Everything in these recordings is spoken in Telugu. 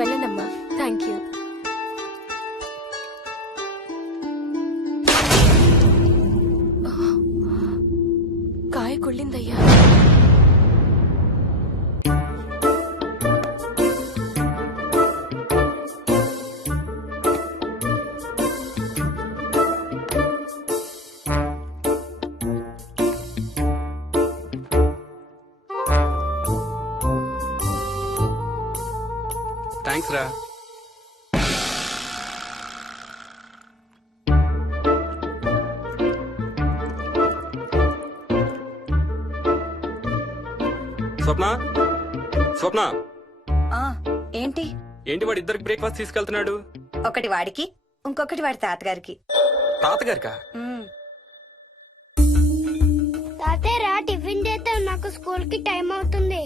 వెళ్ళండమ్మా. Thank you. కాయ కుళ్ళిందయ్యా. థ్యాంక్స్ రా. స్వప్న స్వప్న ఏంటి ఏంటి వాడి ఇద్దరికి బ్రేక్ఫాస్ట్ తీసుకెళ్తున్నాడు? ఒకటి వాడికి, ఇంకొకటి వాడి తాతగారికి. తాతగారికా? తాతయ్య టిఫిన్ చేద్దాం, నాకు స్కూల్ కి టైం అవుతుంది.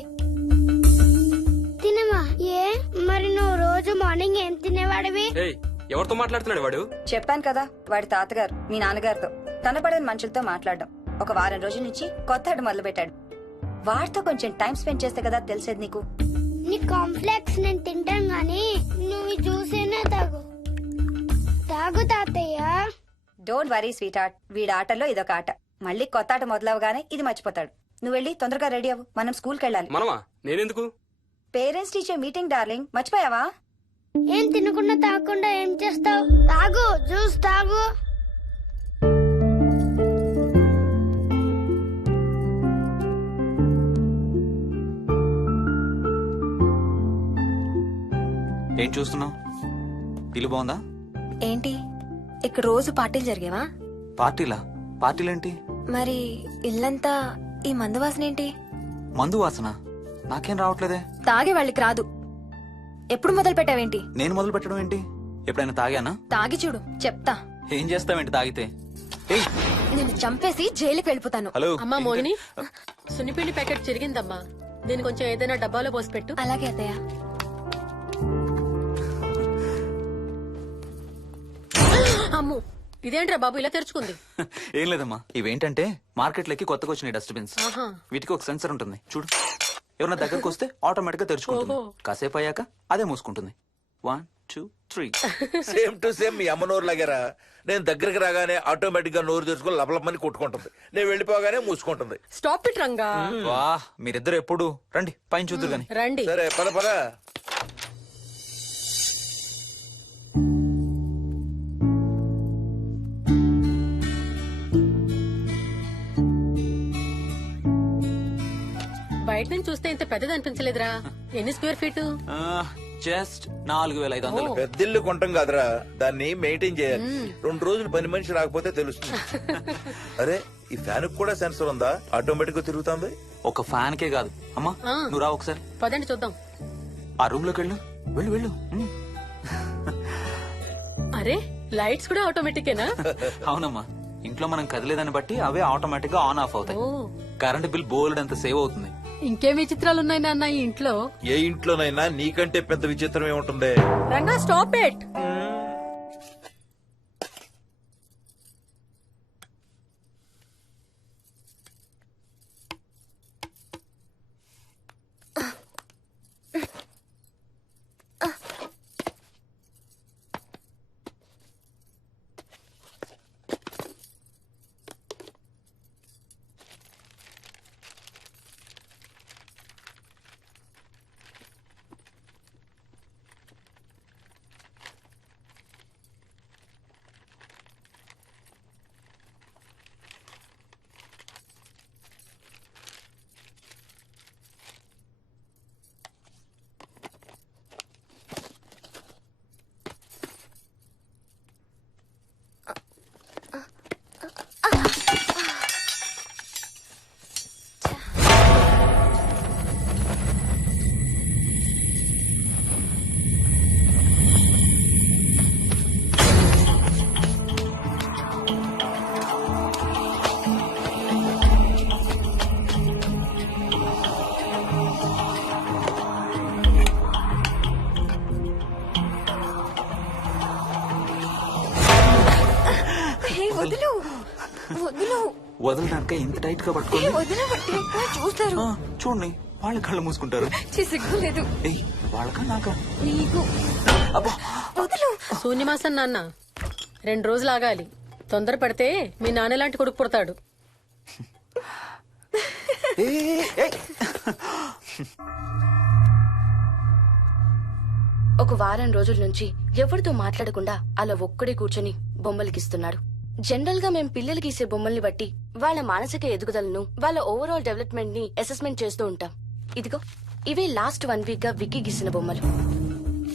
తినమా? ఏ మరి నువ్వు రోజు మార్నింగ్ ఏం తినేవాడివి? ఏయ్, ఎవరితో మాట్లాడుతున్నాడు వాడు? చెప్పాను కదా, వాడి తాతగారు మీ నాన్నగారితో కనపడని మనుషులతో మాట్లాడడం. ఒక వారం రోజుల నుంచి కొత్త ఆట మొదలు పెట్టాడు. వాడితో కొంచెం టైం స్పెండ్ చేస్తే కదా తెలిసేది నీకు. నీ కాంప్లెక్స్ నేను తింటాను గానీ నువ్వు జ్యూసేనా తాగు. తాగు తాతయ్య. డోంట్ వరీ స్వీట్ హార్ట్, వీడి ఆటల్లో ఇదొక ఆట. మళ్ళీ కొత్త ఆట మొదలవగానే ఇది మర్చిపోతాడు. నువ్వు వెళ్ళి తొందరగా రెడీ అవ్వు, మనం స్కూల్కి వెళ్ళాలి. మనమా? నేనెందుకు? పేరెంట్స్ టీచర్ మీటింగ్ డార్లింగ్, మర్చిపోయావా? ఏం తినకుండా తాగకుండా ఏం చేస్తావు? తాగు, జ్యూస్ తాగు. ఏం చూస్తున్నావు? ఇల్లు బాగుందా? ఏంటి ఇక్కడ రోజు పార్టీలు జరిగేవా? పార్టీలా? పార్టీలేంటి? మరి ఇల్లంతా ఈ మందు వాసన ఏంటి? మందు వాసన నాకేం రావట్లేదే. తాగే వాళ్ళకి రాదు. ఎప్పుడు మొదలు పెట్టావేంటి? నేను మొదలు పెట్టడం ఏంటి? ఎప్పుడైనా తాగానా? తాగి చూడు, చెప్తా. ఏం చేస్తావేంటి తాగితే? ఏయ్, నేను చంపేసి జైలుకి వెళ్ళిపోతాను. హలో అమ్మా మోహిని, సున్నిపిండి ప్యాకెట్ చిరిగిందమ్మా, దీని కొంచెం ఏదైనా డబ్బాలో పోసి పెట్టు. అలాగే అత్తయ్య. అమ్ము, ఇదేంట్రా బాబు ఇలా తెరుచుకుంది? ఏం లేదమ్మా, ఇవేంటంటే మార్కెట్లోకి కొత్తగా వచ్చినాయి డస్ట్బిన్స్. ఆహా. వీటికి ఒక సెన్సర్ ఉంటుంది చూడు. ఎవరైనా దగ్గరకు వస్తే ఆటోమేటిక్ గా తెరుచుకుంటుంది. ఓహో. కాసేపు అయ్యాక అదే మూసుకుంటుంది. 1 2 3. సేమ్ టు సేమ్ మీ అమ్మ నోరు లాగారా. నేను దగ్గరికి రాగానే ఆటోమేటిక్ గా నోరు తెరుచుకొని లపలపమని కొట్టుకుంటుంది. నేను వెళ్ళిపోగానే మూసుకుంటుంది. Stop it Ranga. వా, మీరిద్దరు ఎప్పుడు రండి పైన చూద్దరు గాని. రండి. సరే పద పద. బయట నుంచి చూస్తే ఇంత పెద్దది అనిపించలేదురా. ఎన్ని స్క్వేర్ ఫీట్? జస్ట్ 4500. పెద్దిల్లు కొంటాం కాదురా, దాన్ని మెయింటైన్ చేయాలి. 2 రోజులు పని మనిషి రాకపోతే తెలుస్తుంది. అరే, ఈ ఫ్యాన్ కూడా సెన్సర్ ఉందా? ఆటోమేటిక్ గా తిరుగుతుంది. ఒక ఫ్యాన్ కే కాదు. అమ్మా ఆ. నువ్వు రా ఒకసారి. పదండి చూద్దాం. ఆ రూమ్ లోకి వెళ్ళు. వెళ్ళు వెళ్ళు. అరే, లైట్స్ కూడా ఆటోమేటికేనా? అవునమ్మా, ఇంట్లో మనం కదిలేదాన్ని బట్టి అవే ఆటోమేటిక్ గా ఆన్ ఆఫ్ అవుతాయి. ఓ, కరెంట్ బిల్ బోల్డ్ అంత సేవ్ అవుతుంది. ఇంకేం విచిత్రాలు ఉన్నాయి నాన్న ఈ ఇంట్లో? ఏ ఇంట్లోనైనా నీకంటే పెద్ద విచిత్రం ఏముంటుంది? Ranga stop it. వదులు వదులు వదలడానికే ఇంత టైట్ గా పట్టుకోండి. వదిన చూస్తారు. చూడండి వాళ్ళ కళ్ళు మూసుకుంటారు. సిగ్గులేదు ఏయ్, వాళ్ళకా నాకా? నీకు. అబ్బా, వదులు. శూన్యమాసం నాన్న 2 రోజులు ఆగాలి. తొందర పడితే మీ నాన్న లాంటి కొడుకు పుడతాడు. ఏయ్, ఏయ్. ఒక వారం రోజుల నుంచి ఎవరితో మాట్లాడకుండా అలా ఒక్కడే కూర్చొని బొమ్మలు గీస్తున్నాడు. జనరల్ గా మేం పిల్లలు గీసే బొమ్మల్ని బట్టి వాళ్ళ మానసిక ఎదుగుదలను, వాళ్ళ ఓవరాల్ డెవలప్మెంట్ ని అసెస్మెంట్ చేస్తూ ఉంటాం. ఇదిగో ఇవే లాస్ట్ 1 వీక్ గా విక్కీ గీసిన బొమ్మలు.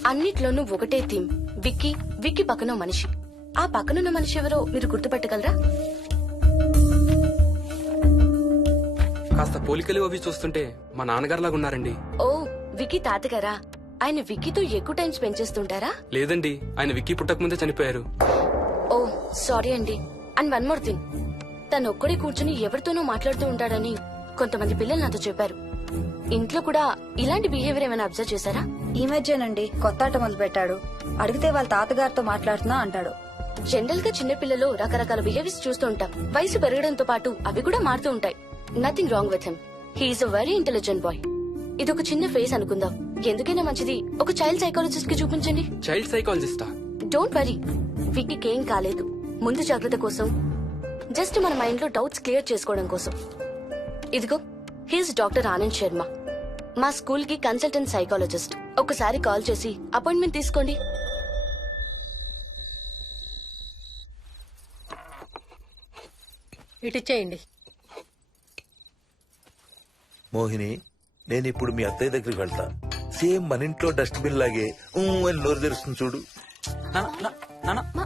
అన్నిట్లోనూ ఒకటే థీమ్, విక్కీ, విక్కీ పక్కన మనిషి. ఆ పక్కనున్న మనిషి ఎవరో మీరు గుర్తుపట్టగలరా? కాస్త పోలికలు అవి చూస్తుంటే మా నాన్నగారులాగా ఉన్నారండి. ఓ, విక్కీ తాతగారా? ఆయన విక్కీతో ఎక్కువ టైం స్పెండ్ చేస్తుంటారా? లేదండి, ఆయన విక్కీ పుట్టక ముందే చనిపోయారు. ఓ సారీ అండి. అండ్ 1 మోర్ థింగ్, తను ఒక్కడే కూర్చుని ఎవరితోనూ మాట్లాడుతూ ఉంటాడని కొంతమంది పిల్లలు నాతో చెప్పారు. ఇంట్లో కూడా ఇలాంటి బిహేవియర్ ఏమైనా అబ్జర్వ్ చేశారా? ఈ మధ్యనండి కొత్త ఆట మొదలు పెట్టాడు. అడిగితే వాళ్ళ తాతగారితో మాట్లాడుతున్నా అంటాడు. జనరల్ గా చిన్న పిల్లలు రకరకాల బిహేవియర్స్ చూస్తూ ఉంటాం. వయసు పెరగడంతో పాటు అవి కూడా మారుతూ ఉంటాయి. Nothing wrong with him. He is a very intelligent boy. ఇదొక చిన్న ఫేస్ అనుకుందాం. ఎందుకైనా మంచిది ఒక చైల్డ్ సైకాలజిస్ట్ కి చూపించండి. చైల్డ్ సైకాలజిస్టా? డోంట్ వరీ, విక్కీకి ఏం కాలేదు. ముందు జాగ్రత్త కోసం, జస్ట్ మన మైండ్ లో డౌట్స్ క్లియర్ చేసుకోవడం కోసం. ఇదిగో హీస్ డాక్టర్ ఆనంద్ శర్మ, మా స్కూల్ కి కన్సల్టెంట్ సైకాలజిస్ట్. ఒకసారి కాల్ చేసి అపాయింట్మెంట్ తీసుకోండి. ఇటిచ్చేయండి. మోహిని, నేను ఇప్పుడు మీ అత్తయ్య దగ్గరికి వెళ్తా. సేమ్ మన ఇంట్లో డస్ట్బిన్ లాగే అని నోరు తెరుస్తుంది చూడు. నాన్న,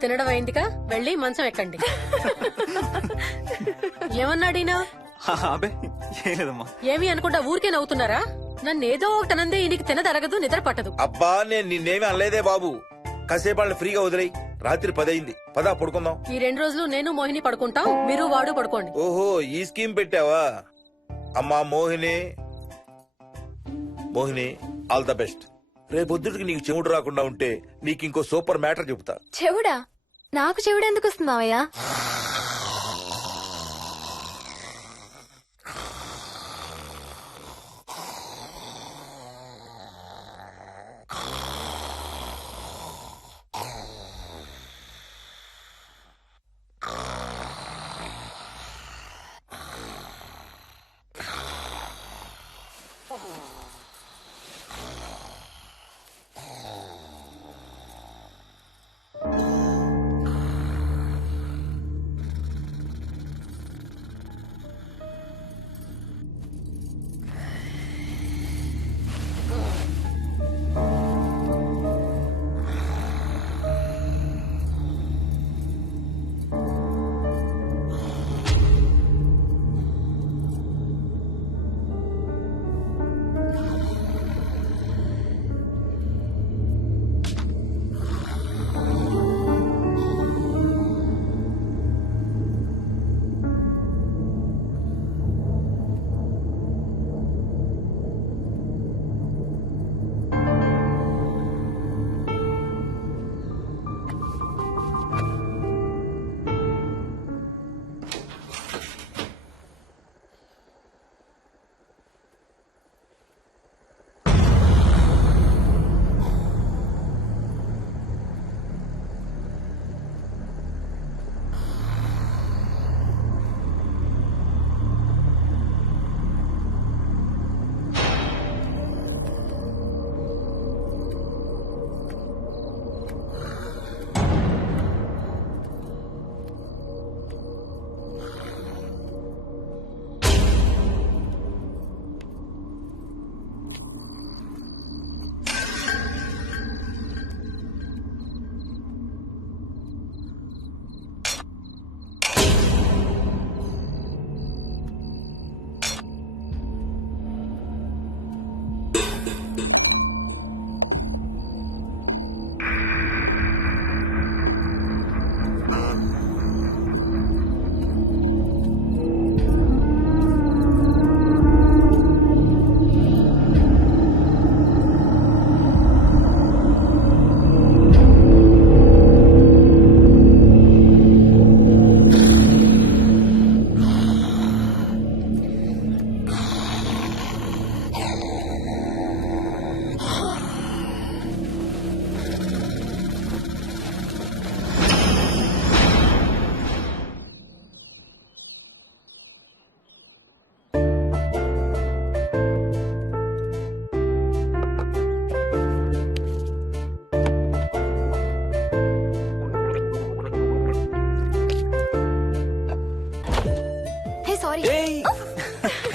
తినడం అయిందిగా, వెళ్ళి మంచం ఎక్కండి. ఏమన్నాడీనా? అబ్బే ఏం లేదమ్మా. ఏమి అనుకుంటా ఊరికే నవ్వుతున్నారా? నన్నేదో ఒకటనందే ఈయనకి తినదరగదు, నిద్ర పట్టదు. అబ్బా, నేను నిన్నేమీ అనలేదే బాబు. కాసేపు వాళ్ళని ఫ్రీగా వదిలేయి. రాత్రి 10 అయింది. పదా పడుకుందాం. ఈ 2 రోజులు నేను మోహిని పడుకుంటాం, మీరు వాడు పడుకోండి. ఓహో, ఈ స్కీమ్ పెట్టావా? అమ్మా Mohini, Mohini, all the best. రేపొద్దుటికి నీకు చెవుడు రాకుండా ఉంటే నీకు ఇంకో సూపర్ మ్యాటర్ చెబుతా. చెవుడా? నాకు చెవుడు ఎందుకు వస్తుంది మావయ్య?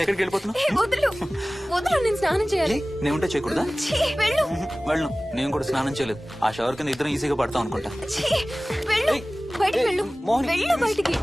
ఎక్కడికి వెళ్ళిపోతున్నావు? ఏ, వదులు వదులు, నేను స్నానం చేయాలి. నేను ఉంటే చేయకూడదా? ఛీ, వెళ్ళు. వెళ్ళను, నేను కూడా స్నానం చేయలేదు. ఆ షవర్ కింద ఇద్దరం ఈజీగా పడతాం అనుకుంటా. ఛీ, వెళ్ళు. ఏయ్, బయటికి ఏయ్, వెళ్ళు. మోహిని, వెళ్ళు please. బయటికి.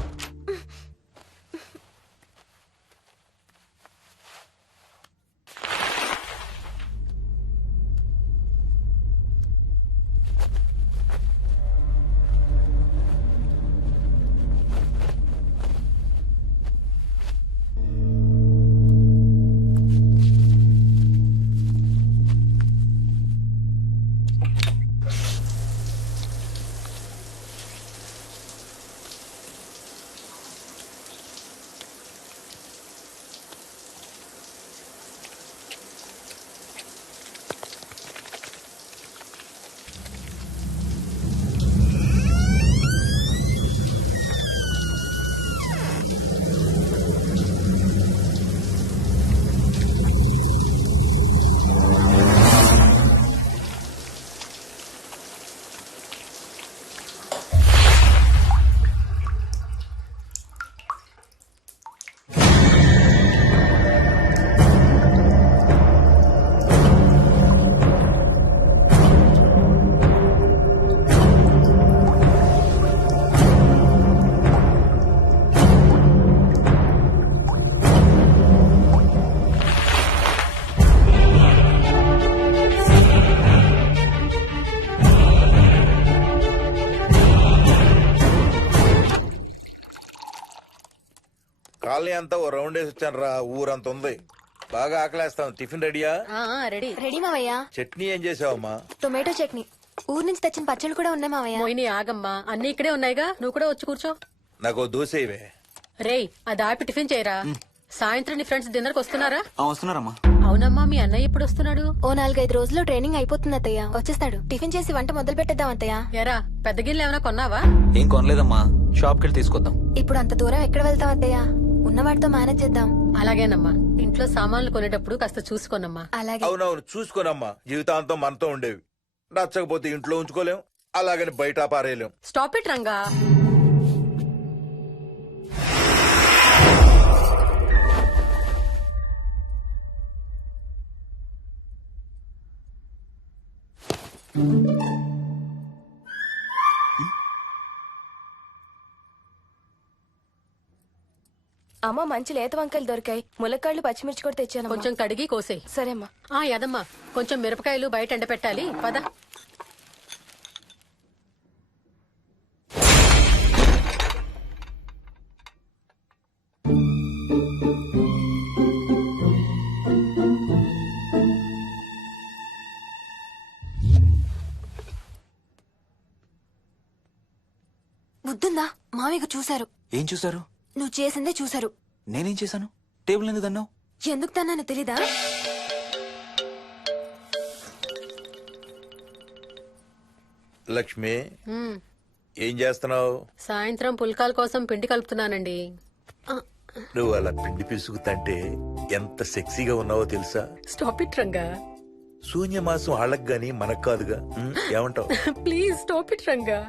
కాలనీ అంతా ఓ రౌండ్ వేసి వచ్చాను రా. ఊరంత ఉంది. బాగా ఆకలేస్తాం. టిఫిన్ రెడీయా? రెడీ. రెడీ మావయ్య. చట్నీ ఏం చేసావమ్మా? టొమాటో చట్నీ. ఊరు నుంచి తెచ్చిన పచ్చళ్ళు కూడా ఉన్నాయి మావయ్య. మోహిని ఆగమ్మా, అన్ని ఇక్కడే ఉన్నాయిగా, నువ్వు కూడా వచ్చి కూర్చో. నాకు ఓ దోశ ఇవే. రేయ్, అది ఆపి టిఫిన్ చేయరా. సాయంత్రం నీ ఫ్రెండ్స్ డిన్నర్ కి వస్తున్నారా? వస్తున్నారమ్మా. అవునమ్మా, మీ అన్నయ్య ఎప్పుడు వస్తున్నాడు? ఓ 4-5 రోజుల్లో ట్రైనింగ్ అయిపోతుంది అత్తయ్య. వచ్చేస్తాడు. టిఫిన్ చేసి వంట మొదలు పెట్టేద్దాం అత్తయ్య. ఎరా, పెద్ద గిన్నెలు ఏమైనా కొన్నావా? ఏం కొనలేదమ్మా, షాప్ కెళ్ళి తీసుకొద్దాం. ఇప్పుడు అంత దూరం ఎక్కడ వెళ్తాం అత్తయ్య? ఉన్న వాటితో మేనేజ్ చేద్దాం. అలాగేనమ్మా, ఇంట్లో సామాన్లు కొనేటప్పుడు కాస్త చూసుకోనమ్మా. అలాగే. అవునవును, చూసుకోనమ్మా. జీవితాంతం మనతో ఉండేవి. నచ్చకపోతే ఇంట్లో ఉంచుకోలేం, అలాగని బయట పారేయలేం. Stop it Ranga. అమ్మ, మంచి లేత వంకాయలు దొరికాయి. ములక్కాళ్ళు, పచ్చిమిర్చి కూడా తెచ్చాను. కొంచెం కడిగి కోసేయ్. సరే అమ్మా. యదమ్మా, కొంచెం మిరపకాయలు బయట ఎండబెట్టాలి. పద. బుద్ధుందా? మామయ్య చూశారు. ఏం చూసారు? నువ్వు చేసిందే చూశారు. నేనేం చేశాను? టేబుల్ ఎందుకు దన్నావు? ఎందుకు తన్నానో తెలీదా? లక్ష్మి, ఉమ్, ఏం చేస్తున్నావు? సాయంత్రం పుల్కాల కోసం పిండి కలుపుతున్నానండి. నువ్వు అలా పిండి పిసుకుతంటే ఎంత సెక్సీగా ఉన్నావో తెలుసా? Stop it Ranga. శూన్యమాసం వాళ్ళకి గాని మనకు కాదుగా. ఏమంటావు? Please stop it Ranga.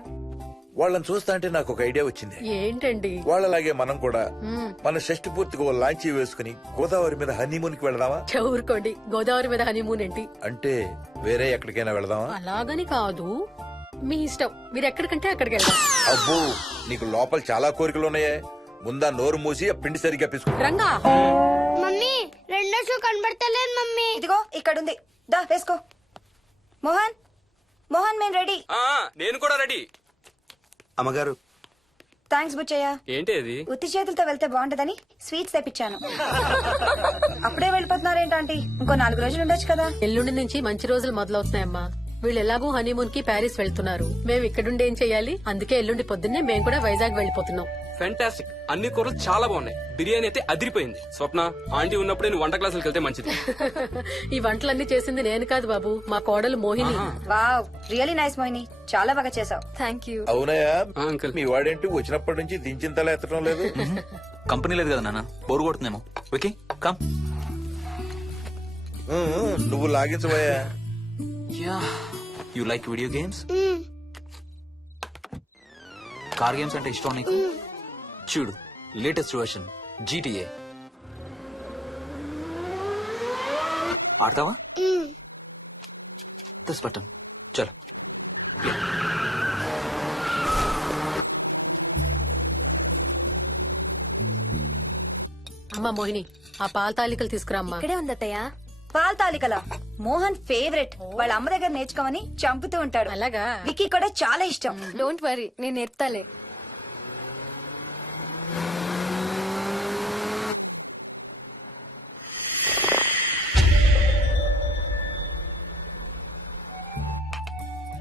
వాళ్ళని చూస్తా అంటే నాకు ఒక ఐడియా వచ్చింది. ఏంటండి? వాళ్ళలాగే మనం కూడా మ్మ్. మన షష్టి పూర్తిగా ఓ లాంచీ వేసుకుని గోదావరి మీద హనీమూన్ కి వెళదామా? ఊరుకోండి, గోదావరి మీద హనీమూన్ ఏంటి? అంటే వేరే ఎక్కడికైనా వెళదామా? అలాగని కాదు, మీ ఇష్టం. మీరు ఎక్కడికంటే అక్కడికి వెళ్దాం. అబ్బో, నీకు లోపల చాలా కోరికలు ఉన్నాయే. ముందా నోరు మూసి ఆ పిండి సరిగ్గా పిసుకు. రంగా. మమ్మీ, రెండో షూ కనబడతలేదు మమ్మీ. ఇదిగో ఇక్కడుంది. దా వేసుకో. మోహన్, మోహన్, మేము రెడీ. నేను కూడా రెడీ. అమ్మగారు, థ్యాంక్స్ బుచ్చయ్య. ఏంటి అది? ఉత్తి చేతులతో వెళ్తే బాగుంటదని స్వీట్స్ తెప్పించాను. అప్పుడే వెళ్ళిపోతున్నారేంటంటే ఇంకో 4 రోజులు ఉండొచ్చు కదా. ఎల్లుండి నుంచి మంచి రోజులు మొదలవుతున్నాయమ్మా. వీళ్ళు ఎలాగూ హనీమూన్ కి ప్యారిస్ వెళ్తున్నారు. మేము ఇక్కడుండి ఏం చెయ్యాలి? అందుకే ఎల్లుండి పొద్దున్నే మేము కూడా వైజాగ్ వెళ్ళిపోతున్నాం. ఫెంటాస్టిక్. అన్ని కూరలు చాలా బాగున్నాయి. బిర్యానీ అయితే అదిరిపోయింది. స్వప్న, ఆంటీ ఉన్నప్పుడే నువ్వు వంట క్లాసులకు వెళ్తే మంచిది. ఈ వంటలన్నీ చేసింది నేను కాదు బాబు, మా కోడలు Mohini. Wow, really nice Mohini. చాలా బాగా చేసావు. Thank you. అవునయ్యా, అంకుల్. మీ వాడేంటి వచ్చినప్పటి నుంచి దించింతలా ఎత్తడం లేదు? కంపెనీ లేదు కదా నాన్న, బోరు కొడుతుందేమో. Okay, come. నువ్వు లాగించబోయా? You like video games? Car games అంటే ఇష్టం నీకు? చూడు, లేటెస్ట్ వర్షన్ GTA. ఆడతావా? దస్ బటన్ చలో. అమ్మా మోహిని, ఆ పాల తాలికలు తీసుకురా అమ్మా. ఇక్కడే ఉంది అత్తయ్య. పాల తాలికల మోహన్ ఫేవరెట్. వాళ్ళ అమ్మ దగ్గర నేర్చుకోమని చంపుతూ ఉంటాడు. అలాగా? వికీ కూడా చాలా ఇష్టం. డోంట్ వరీ, నేను నేర్పుతాలే.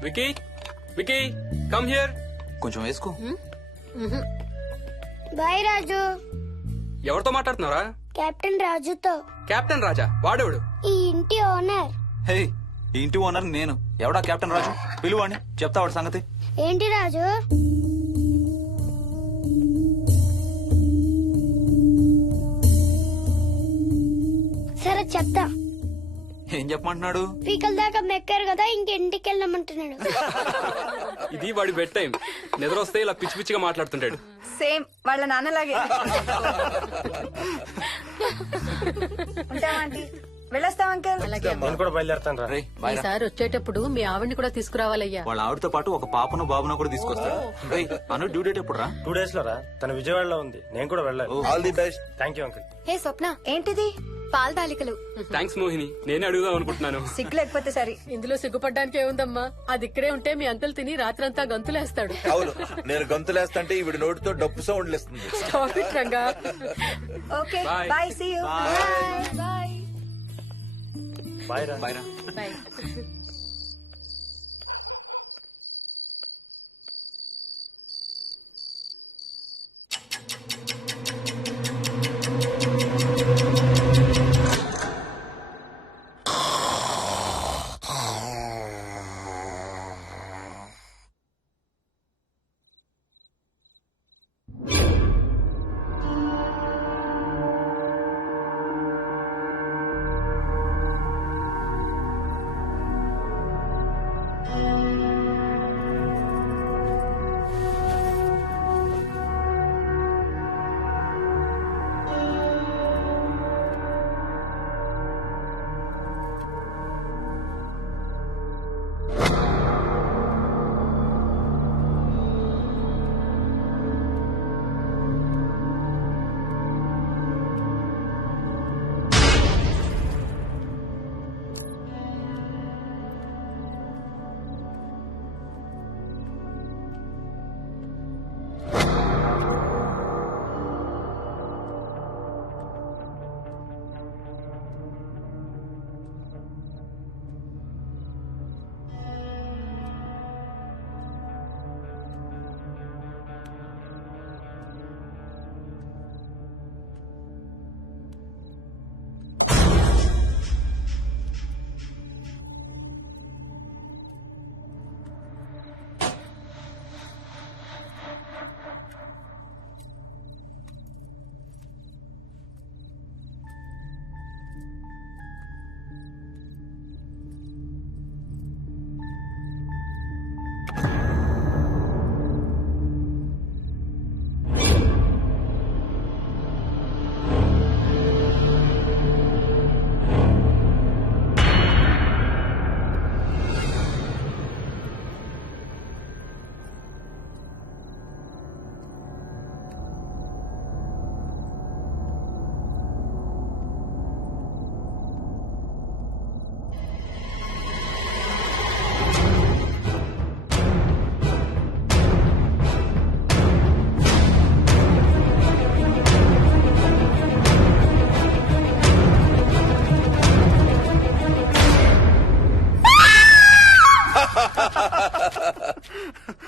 Vicky, Vicky, come here. కొంచెం వేసుకో. బాయ్ రాజు. ఎవరితో మాట్లాడుతున్నారా? కెప్టెన్ రాజుతో. కెప్టెన్ రాజా? వాడేవాడు? ఈ ఇంటి ఓనర్. హే, ఈ ఇంటి ఓనర్ నేను. ఎవడా కెప్టెన్ రాజు? పిలువాడిని, చెప్తా వాడి సంగతి. ఏంటి రాజు? సరే చెప్తా. ఏం చెప్పమంటున్నాడు? పీకల దాకా మెక్కారు కదా, ఇంటికి వెళ్ళమంటున్నాడు. ఇది వాడి బెడ్ టైం. నిద్ర వస్తే ఇలా పిచ్చి పిచ్చిగా మాట్లాడుతుంటాడు. సేమ్ వాళ్ళ నాన్నలాగే. ఉంటావా ఆంటీ? వెళ్ళొస్తాం అంకల్. నేను కూడా బయలుదేరుతాను రా. రే బాయ్ రా. ఈసారి వచ్చేటప్పుడు మీ ఆవిడ్ని కూడా తీసుకురావాలయ్యా. వాళ్ళ ఆవిడతో పాటు ఒక పాపను బాబును కూడా తీసుకొస్తాడు. రేయ్, అను డ్యూ డేట్ ఎప్పుడు రా? 2 days లో రా. తన విజయవాడలో ఉంది. నేను కూడా వెళ్ళాలి. All the best. Thank you uncle. Hey Swapna, ఏంటిది? పాల తాలికలు. థ్యాంక్స్ మోహిని, నేనే అడుగుదాం అనుకుంటున్నాను. సిగ్గు లేకపోతే సరే. ఇందులో సిగ్గుపడ్డానికి ఏముందంమ్మా? అది ఇక్కడే ఉంటే మీ అంకుల్ తిని రాత్రంతా గంతులేస్తాడు. అవును, నేను గంతులేస్తంటే ఈవిడ నోటితో డప్పు సౌండ్లు ఇస్తుంది. Stop it, Ranga. Okay Bye. Bye, see you. Bye. Bye రా. బాయ్ రా. Bye.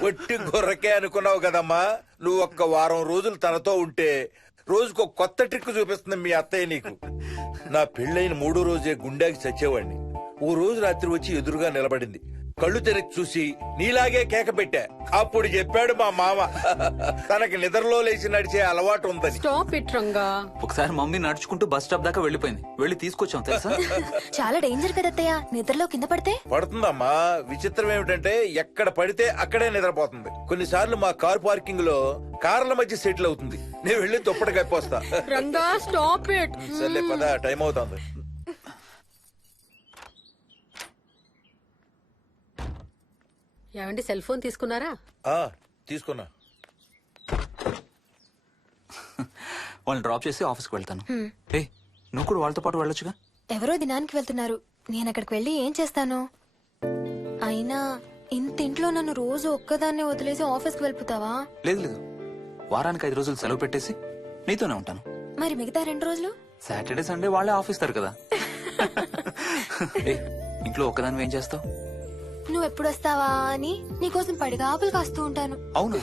ఒట్టి గొర్రకే అనుకున్నావు కదమ్మా. నువ్వు ఒక్క వారం రోజులు తనతో ఉంటే రోజుకు కొత్త ట్రిక్ చూపిస్తుంది మీ అత్తయ్య నీకు. నా పెళ్ళైన 3వ రోజే గుండెకి చచ్చేవాడిని. ఓ రోజు రాత్రి వచ్చి ఎదురుగా నిలబడింది. కళ్ళు తెరిచి చూసి నీలాగే కేక పెట్టా. అప్పుడు చెప్పాడు మా మామ తనకి నిద్రలో లేచి నడిచే అలవాటు ఉందని. Stop it, Ranga. ఒకసారి మమ్మీ నడుచుకుంటూ బస్ స్టాప్ దాకా వెళ్ళిపోయింది. వెళ్ళి తీసుకొచ్చాం తెలుసా. చాలా డేంజర్ కదా అత్తయ్య, నిద్రలో కింద పడితే. పడుతుందమ్మా. విచిత్రం ఏమిటంటే ఎక్కడ పడితే అక్కడే నిద్రపోతుంది. కొన్నిసార్లు మా కార్ పార్కింగ్ లో కార్ల మధ్య సెటిల్ అవుతుంది. నేను వెళ్ళి దుప్పటి కప్పొస్తా. Ranga, stop it. సర్లే పద, టైం అవుతుంది. ఏమండి సెల్ ఫోన్ తీసుకున్నారా? ఆ, తీసుకున్నా. వాళ్ళని డ్రాప్ చేసి ఆఫీస్కి వెళ్తాను. ఏ నువ్వు కూడా వాళ్ళతో పాటు వెళ్ళొచ్చుగా. ఎవరో దినానికి వెళ్తున్నారు, నేను అక్కడికి వెళ్ళి ఏం చేస్తాను? అయినా ఇంత ఇంట్లో నన్ను రోజు ఒక్కదాన్నే వదిలేసి ఆఫీస్కి వెళ్ళిపోతావా? లేదు లేదు, వారానికి 5 రోజులు సెలవు పెట్టేసి నీతోనే ఉంటాను. మరి మిగతా 2 రోజులు? సాటర్డే సండే వాళ్ళే ఆఫీస్ తారు కదా. ఏ, ఇంట్లో ఒక్కదాని ఏం చేస్తావు? నువ్వు ఎప్పుడు వస్తావా అని నీకోసం పడిగాపులు కాస్తూ ఉంటాను. అవును.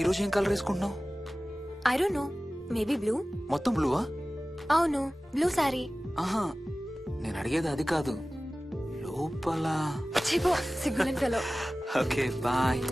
ఈరోజు ఏం కలర్ వేసుకుంటున్నావు? I don't know, maybe blue. మొత్తం బ్లూవా? అవును, బ్లూ సారీ. ఆహా, నేను అడిగేది అది కాదు, లోపల. సిగ్గులని ఫెలో. Okay bye.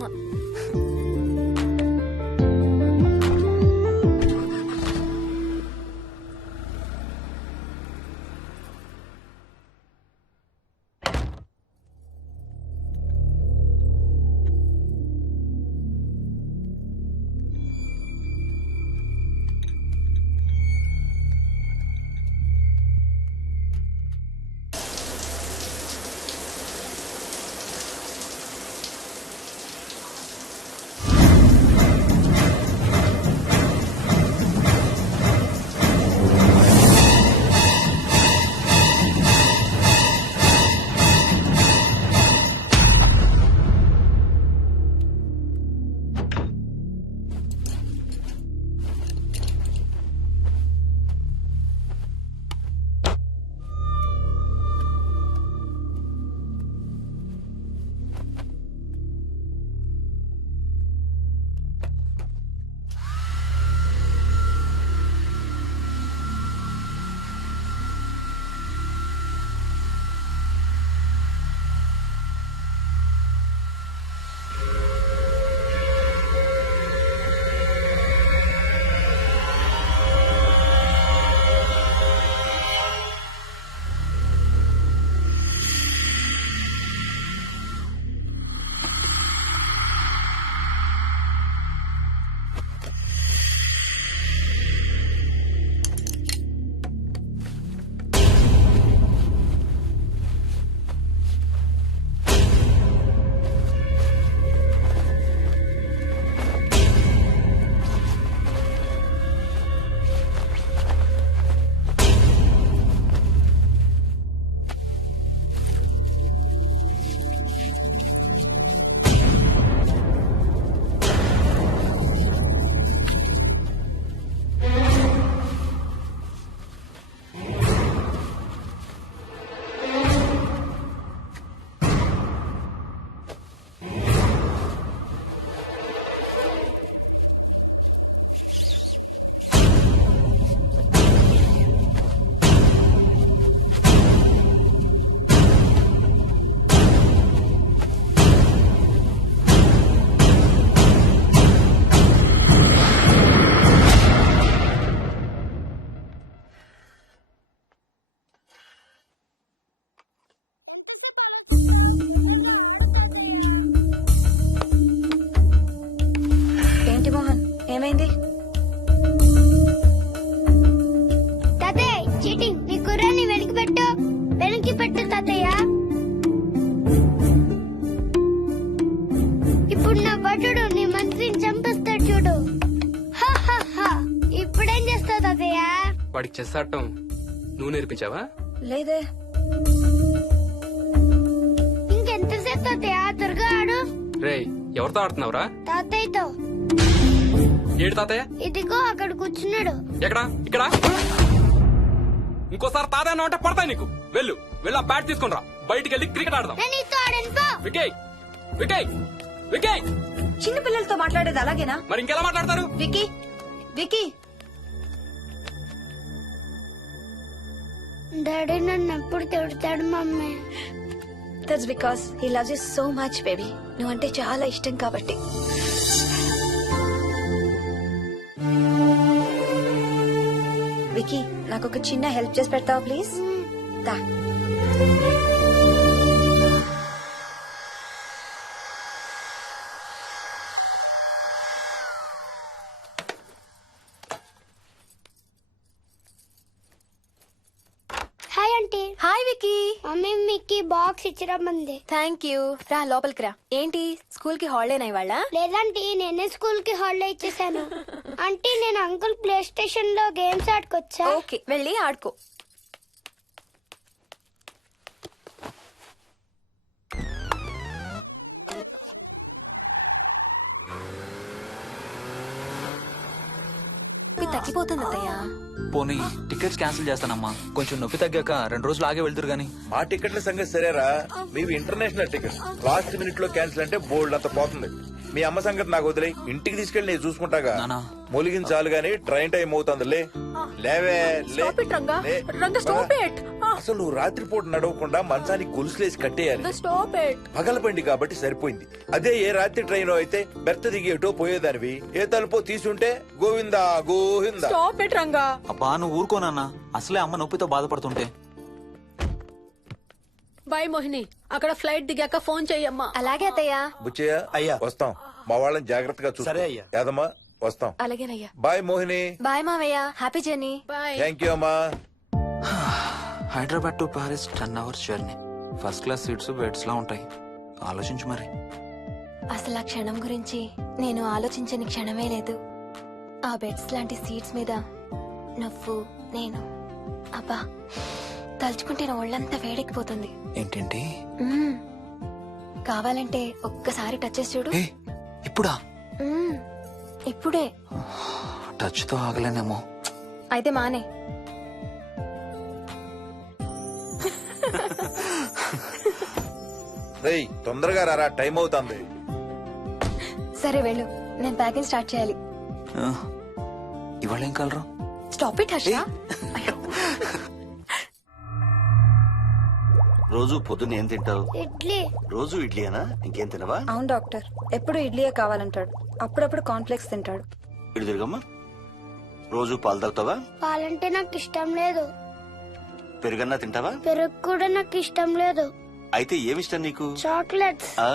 ఏంటి మోహన్, ఏమైంది? తాతయ్య చీటింగ్, నీ కుర్రాన్ని వెనక్కి పెట్టు, వెనక్కి పెట్టు తాతయ్య. ఇప్పుడు నా భటుడు నీ మంత్రిని చంపేస్తాడు చూడు. హా, హా, హా. ఇప్పుడేం చేస్తావు తాతయ్య? వాడికి చెస్ ఆడటం నువ్వు నేర్పించావా? లేదే. ఇంకెంతసేపు తాతయ్య? త్వరగా ఆడు. రేయ్, ఎవరితో ఆడుతున్నావురా? తాతయ్యతో. ఏడు తాతయ్య? ఇదిగో అక్కడ కూర్చున్నాడు. ఎక్కడా? ఇక్కడ. ఇంకోసారి తాతయ్య అన్నావు అంటే పడతాయి నీకు. వెళ్ళు, వెళ్ళి ఆ బ్యాట్ తీసుకుని రా, బయటికి వెళ్ళి క్రికెట్ ఆడదాం. నేను నీతో ఆడను పో. వికయ్, వికయ్, వికయ్. చిన్న పిల్లలతో మాట్లాడేది అలాగేనా? మరి ఇంకెలా మాట్లాడతారు? Wiki, wiki. డాడీ నన్ను ఎప్పుడు తిడతాడు mummy. That's because he loves you so much baby. నువ్వంటే చాలా ఇష్టం కాబట్టి. వికీ, నాకు ఒక చిన్న హెల్ప్ చేసి పెడతావా ప్లీజ్? దా. Hi aunty. Hi hi Vicky. Mummy మీకు బాక్స్ ఇచ్చిరమ్మంది. Thank you. రా లోపలికి రా. ఏంటి స్కూల్ కి హాలిడేనా ఇవాళ? లేదంటే నేనే స్కూల్ కి హాలిడే ఇచ్చేసాను. అంటే నేను అంకుల్ ప్లే స్టేషన్ లో గేమ్స్ ఆడుకోవచ్చా? ఓకే, వెళ్ళి ఆడుకో. తగ్గిపోతుంది అత్తయ్య. పోనీ టికెట్స్ క్యాన్సిల్ చేస్తానమ్మా. కొంచెం నొప్పి తగ్గాక 2 రోజులు ఆగే వెళ్తురు గాని. మా టికెట్ల సంగతి సరేరా, మీవి ఇంటర్నేషనల్ టికెట్స్. లాస్ట్ మినిట్ లో క్యాన్సిల్ అంటే బోల్డ్ అంత పోతుంది. మీ అమ్మ సంగతి నాకు వదిలే, ఇంటికి తీసుకెళ్ళి నేను చూసుకుంటాగా. నానా. మొలిగిన చాలు గానీ ట్రైన్ టైం అవుతుంది. లేవే లే. Stop it, Ranga. లే. Ranga, stop it. అసలు నువ్వు రాత్రిపూట నడవకుండా మంచానికి గొలుసులేసి కట్టేయాలి. Stop it. పగలబండి కాబట్టి సరిపోయింది. అదే ఏ రాత్రి ట్రైన్ అయితే బెర్త దిగి ఎటో పోయేదానివి. ఏ తలుపో తీసుంటే గోవిందా గోవిందా. Stop it Ranga. అబ్బా నువ్వు ఊరుకోనన్నా, అసలే అమ్మ నొప్పితో బాధపడుతుంటే. బాయ్ మోహిని, అక్కడ ఫ్లైట్ దిగాక ఫోన్ చెయ్యమ్మా. అలాగే అత్తయ్య. బుచ్చయ్య అయ్యా. వస్తాం. మా వాళ్ళని జాగ్రత్తగా చూసుకో. సరే అయ్యా. యాదమ్మా వస్తాం. అలాగేనయ్యా. బాయ్ మోహిని. బాయ్ మావయ్య. Happy journey. Bye. Thank you అమ్మా. Hyderabad to Paris 10 hours journey. First class seats beds లా ఉంటాయి. ఆలోచించు మరి. అసలు ఆ క్షణం గురించి నేను ఆలోచించని క్షణమే లేదు. ఆ బెడ్స్ లాంటి సీట్స్ మీద నువ్వు నేను, అబ్బా తలుచుకుంటే నా ఒళ్ళంతా వేడెక్కిపోతుంది. ఏంటేంటి? మ్మ్. కావాలంటే ఒక్కసారి టచ్ చేసి చూడు. ఏ ఇప్పుడా? మ్మ్. ఇప్పుడే. టచ్ తో ఆగలేనేమో. అయితే మానే. రేయ్ తొందరగా రారా, టైం అవుతుంది. సరే వెళ్ళు, నేను ప్యాకింగ్ స్టార్ట్ చేయాలి. ఆ, ఇవాళ ఏం కలరు? Stop it Harsha. అయ్యో. రోజు పొద్దున్న ఏం తింటావు? ఇడ్లీ. రోజు ఇడ్లీనా? ఇంకేం తినవా? అవును డాక్టర్, ఎప్పుడు ఇడ్లీయే కావాలంటాడు. అప్పుడప్పుడు కాన్ఫ్లెక్స్ తింటాడు. ఇటు తిరగమ్మా. రోజు పాలు తాగుతావా? పాలంటే నాకు ఇష్టం లేదు. పెరుగన్నా తింటావా? పెరుగు కూడా నాకు ఇష్టం లేదు. అయితే ఏమిష్టం నీకు? చాక్లెట్స్. ఆ,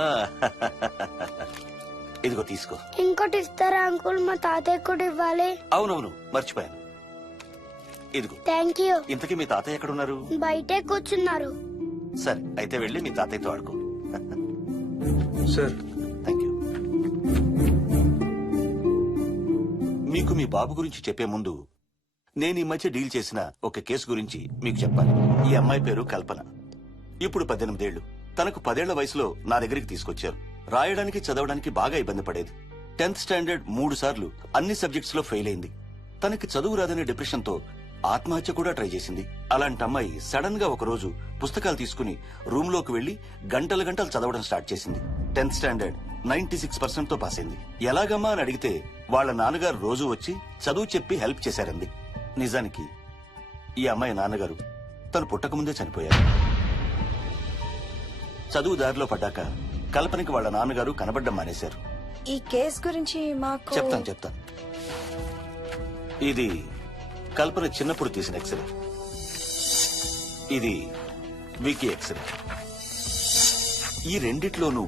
ఇదిగో తీసుకో. ఇంకోటి ఇస్తారా అంకుల్? మా తాతయ్య కూడా ఇవ్వాలి. అవునవును మర్చిపోయాను. ఇదిగో. Thank you. ఇంతకీ మీ తాతయ్య ఎక్కడున్నారు? బయటే కూర్చున్నారు. సరే అయితే వెళ్ళి మీ తాతయ్యతో ఆడుకో. సార్. Thank you. మీకు మీ బాబు గురించి చెప్పే ముందు నేను ఈ మధ్య డీల్ చేసిన ఒక కేసు గురించి మీకు చెప్పాలి. ఈ అమ్మాయి పేరు కల్పన. ఇప్పుడు 18 ఏళ్లు. తనకు 10 ఏళ్ల వయసులో నా దగ్గరికి తీసుకొచ్చారు. రాయడానికి చదవడానికి బాగా ఇబ్బంది పడేది. 10th స్టాండర్డ్ 3 సార్లు అన్ని సబ్జెక్ట్స్ లో ఫెయిల్ అయింది. తనకి చదువు రాదనే డిప్రెషన్ తో ఆత్మహత్య కూడా ట్రై చేసింది. అలాంటి అమ్మాయి సడన్ గా ఒక రోజు పుస్తకాలు తీసుకుని రూమ్ లోకి వెళ్లి గంటలు గంటలు చదవడం స్టార్ట్ చేసింది. 10th స్టాండర్డ్ 96% తో పాస్ అయింది. ఎలాగమ్మా అని అడిగితే వాళ్ళ నాన్నగారు రోజు వచ్చి చదువు చెప్పి హెల్ప్ చేశారంది. నిజానికి ఈ అమ్మాయి నాన్నగారు తను పుట్టకముందే చనిపోయారు. చదువు దారిలో పడ్డాక కల్పనకి వాళ్ళ నాన్నగారు కనబడ్డం మానేశారు. ఈ కేస్ గురించి మాకు చెప్తాను. ఇది కల్పన చిన్నప్పుడు తీసిన ఎక్స్రే. ఇది వికీ ఎక్స్రే. ఈ రెండిట్లోనూ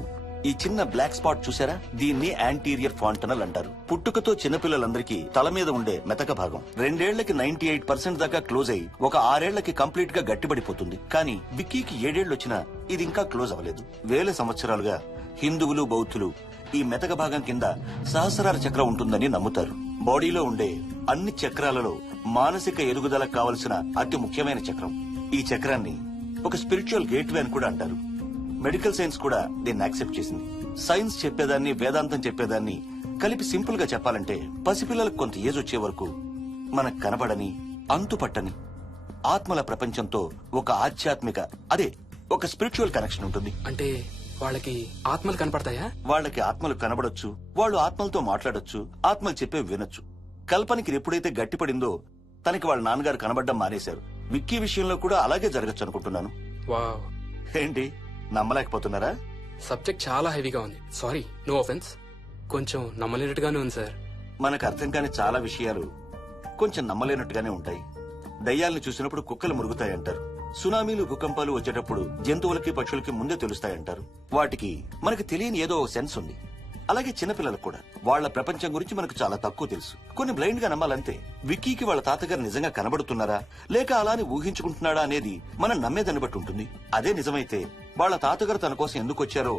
ఈ చిన్న బ్లాక్ స్పాట్ చూసారా? దీన్ని యాంటీరియర్ ఫాంటనల్ అంటారు. పుట్టుకతో చిన్నపిల్లలందరికీ తల మీద ఉండే మెతక భాగం 2 ఏళ్లకి 98% దాకా క్లోజ్ అయి ఒక 6 ఏళ్లకి కంప్లీట్ గా గట్టిపడిపోతుంది. కానీ విక్కీకి 7 ఏళ్లు వచ్చినా ఇది ఇంకా క్లోజ్ అవ్వలేదు. వేల సంవత్సరాలుగా హిందువులు బౌద్ధులు ఈ మెతక భాగం కింద సహస్రార చక్రం ఉంటుందని నమ్ముతారు. బాడీలో ఉండే అన్ని చక్రాలలో మానసిక ఎదుగుదలకు కావలసిన అతి ముఖ్యమైన చక్రం. ఈ చక్రాన్ని ఒక స్పిరిచువల్ గేట్వే అని కూడా అంటారు. మెడికల్ సైన్స్ కూడా దీన్ని యాక్సెప్ట్ చేసింది. సైన్స్ చెప్పేదాన్ని వేదాంతం చెప్పేదాన్ని కలిపి సింపుల్ గా చెప్పాలంటే పసిపిల్లలకు కొంత ఏజ్ వచ్చే వరకు మనకు కనబడని అంతుపట్టని ఆత్మల ప్రపంచంతో ఒక ఆధ్యాత్మిక అదే ఒక స్పిరిచువల్ కనెక్షన్ ఉంటుంది. అంటే వాళ్ళకి ఆత్మలు కనపడతాయా? వాళ్ళకి ఆత్మలు కనబడొచ్చు, వాళ్ళు ఆత్మలతో మాట్లాడొచ్చు, ఆత్మలు చెప్పే వినొచ్చు. కల్పనకి ఎప్పుడైతే గట్టిపడిందో తనకి వాళ్ళ నాన్నగారు కనబడ్డం మానేశారు. విక్కీ విషయంలో కూడా అలాగే జరగచ్చు అనుకుంటున్నాను. వావ్. ఏంటి నమ్మలేకపోతున్నారా? సబ్జెక్ట్ చాలా హెవీగా ఉంది. Sorry, no offence. కొంచెం నమ్మలేనట్టుగానే ఉంది సార్. మనకు అర్థం కాని చాలా విషయాలు కొంచెం నమ్మలేనట్టుగానే ఉంటాయి. దయ్యాలను చూసినప్పుడు కుక్కలు మురుగుతాయంటారు. సునామీలు భూకంపాలు వచ్చేటప్పుడు జంతువులకి పక్షులకి ముందే తెలుస్తాయంటారు. వాటికి మనకి తెలియని ఏదో సెన్స్ ఉంది. అలాగే చిన్నపిల్లలకు కూడా వాళ్ళ ప్రపంచం గురించి మనకు చాలా తక్కువ తెలుసు. కొన్ని బ్లైండ్ గా నమ్మాలంతే. విక్కీకి వాళ్ళ తాతగారు నిజంగా కనబడుతున్నారా లేక అలానే ఊహించుకుంటున్నాడా అనేది మనం నమ్మేదాన్ని బట్టి ఉంటుంది. అదే నిజమైతే వాళ్ళ తాతగారు తన కోసం ఎందుకు వచ్చారో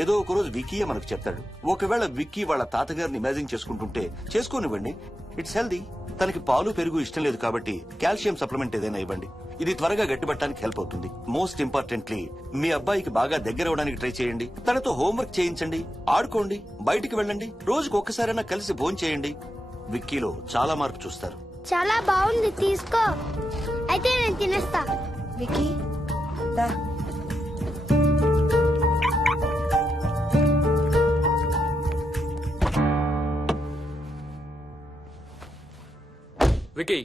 ఏదో ఒక రోజు విక్కీయే మనకు చెప్తాడు. ఒకవేళ విక్కీ వాళ్ళ తాతగారిని ఇమాజిన్ చేసుకుంటుంటే చేసుకోనివ్వండి, ఇట్స్ హెల్దీ. తనకి పాలు పెరుగు ఇష్టం లేదు కాబట్టి కాల్షియం సప్లిమెంట్ ఏదైనా ఇవ్వండి. ఇది త్వరగా గట్టిపట్టడానికి హెల్ప్ అవుతుంది. మోస్ట్ ఇంపార్టెంట్లీ మీ అబ్బాయికి బాగా దగ్గర అవడానికి ట్రై చేయండి. తనతో హోంవర్క్ చేయించండి, ఆడుకోండి, బయటికి వెళ్ళండి, రోజుకు ఒక్కసారైనా కలిసి భోజనం చేయండి. విక్కీలో చాలా మార్పు చూస్తారు. చాలా బాగుంది, తీసుకో. అయితే నేను తినేస్తా. వికీ దా. Vicky,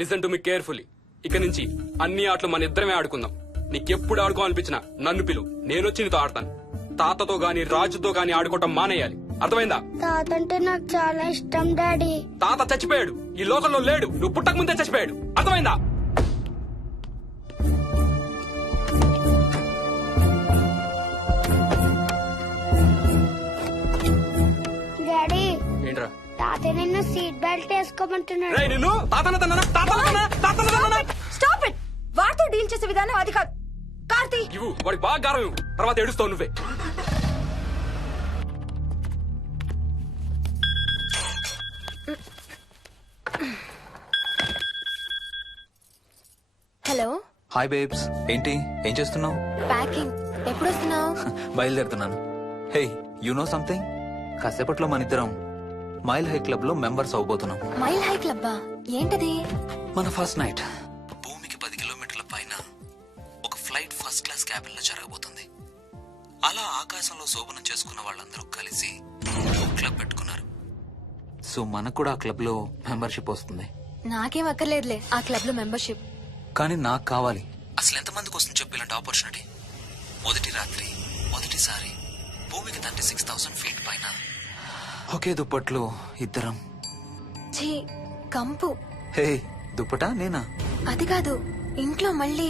listen to me carefully. ఇక నుంచి అన్ని ఆటలు మన ఇద్దరమే ఆడుకుందాం. నీకెప్పుడు ఆడుకోవాలనిపించినా నన్ను పిలు, నేనొచ్చి నీతో ఆడతాను. తాతతో గాని రాజుతో గాని ఆడుకోవటం మానేయాలి, అర్థమైందా? తాత అంటే నాకు చాలా ఇష్టం డాడీ. తాత చచ్చిపోయాడు, ఈ లోకంలో లేడు. నువ్వు పుట్టక ముందే చచ్చిపోయాడు, అర్థమైందా? డాడీ, ఏంట్రా? తాత నిన్ను సీట్ బెల్ట్ వేసుకోమంటున్నాడు. రేయ్, నిన్ను స్టాప్ ఇట్. వాడితో డీల్ చేసే విధానం అది కాదు. కార్తీ, ఇవ్వు, వాడికి బాగా గారం ఇవ్వు, తర్వాత ఏడుస్తావు నువ్వే. హలో, హాయ్ బేబ్స్, ఏంటి ఏం చేస్తున్నావు? ప్యాకింగ్. ఎప్పుడు వస్తున్నావు? బయలుదేరుతున్నాను. Hey, you know something? కాసేపట్లో మన ఇద్దరం మైల్ హై క్లబ్ లో మెంబర్స్ అవబోతున్నాం. మైల్ హై క్లబ్బా? ఏంటది? మన ఫస్ట్ నైట్ భూమికి 10 కిలోమీటర్ల పైన ఒక ఫ్లైట్ ఫస్ట్ క్లాస్ క్యాబిన్ లో జరగబోతుంది. అలా ఆకాశంలో శోభనం చేసుకున్న వాళ్ళందరూ కలిసి ఒక క్లబ్ పెట్టుకున్నారు. సో మనకు కూడా ఆ క్లబ్ లో మెంబర్షిప్ వస్తుంది. నాకేం అక్కర్లేదులే ఆ క్లబ్ లో మెంబర్షిప్. కానీ నాకు కావాలి. అసలు ఎంతమందికి వస్తుంది చెప్పు ఇలాంటి ఆపర్చునిటీ? మొదటి రాత్రి, మొదటిసారి భూమికి 36,000 ఫీట్ పైన ఒకే దుప్పట్లో ఇద్దరం. ఛీ, కంపు. హే, దుప్పటా నేనా? అది కాదు, ఇంట్లో మళ్ళీ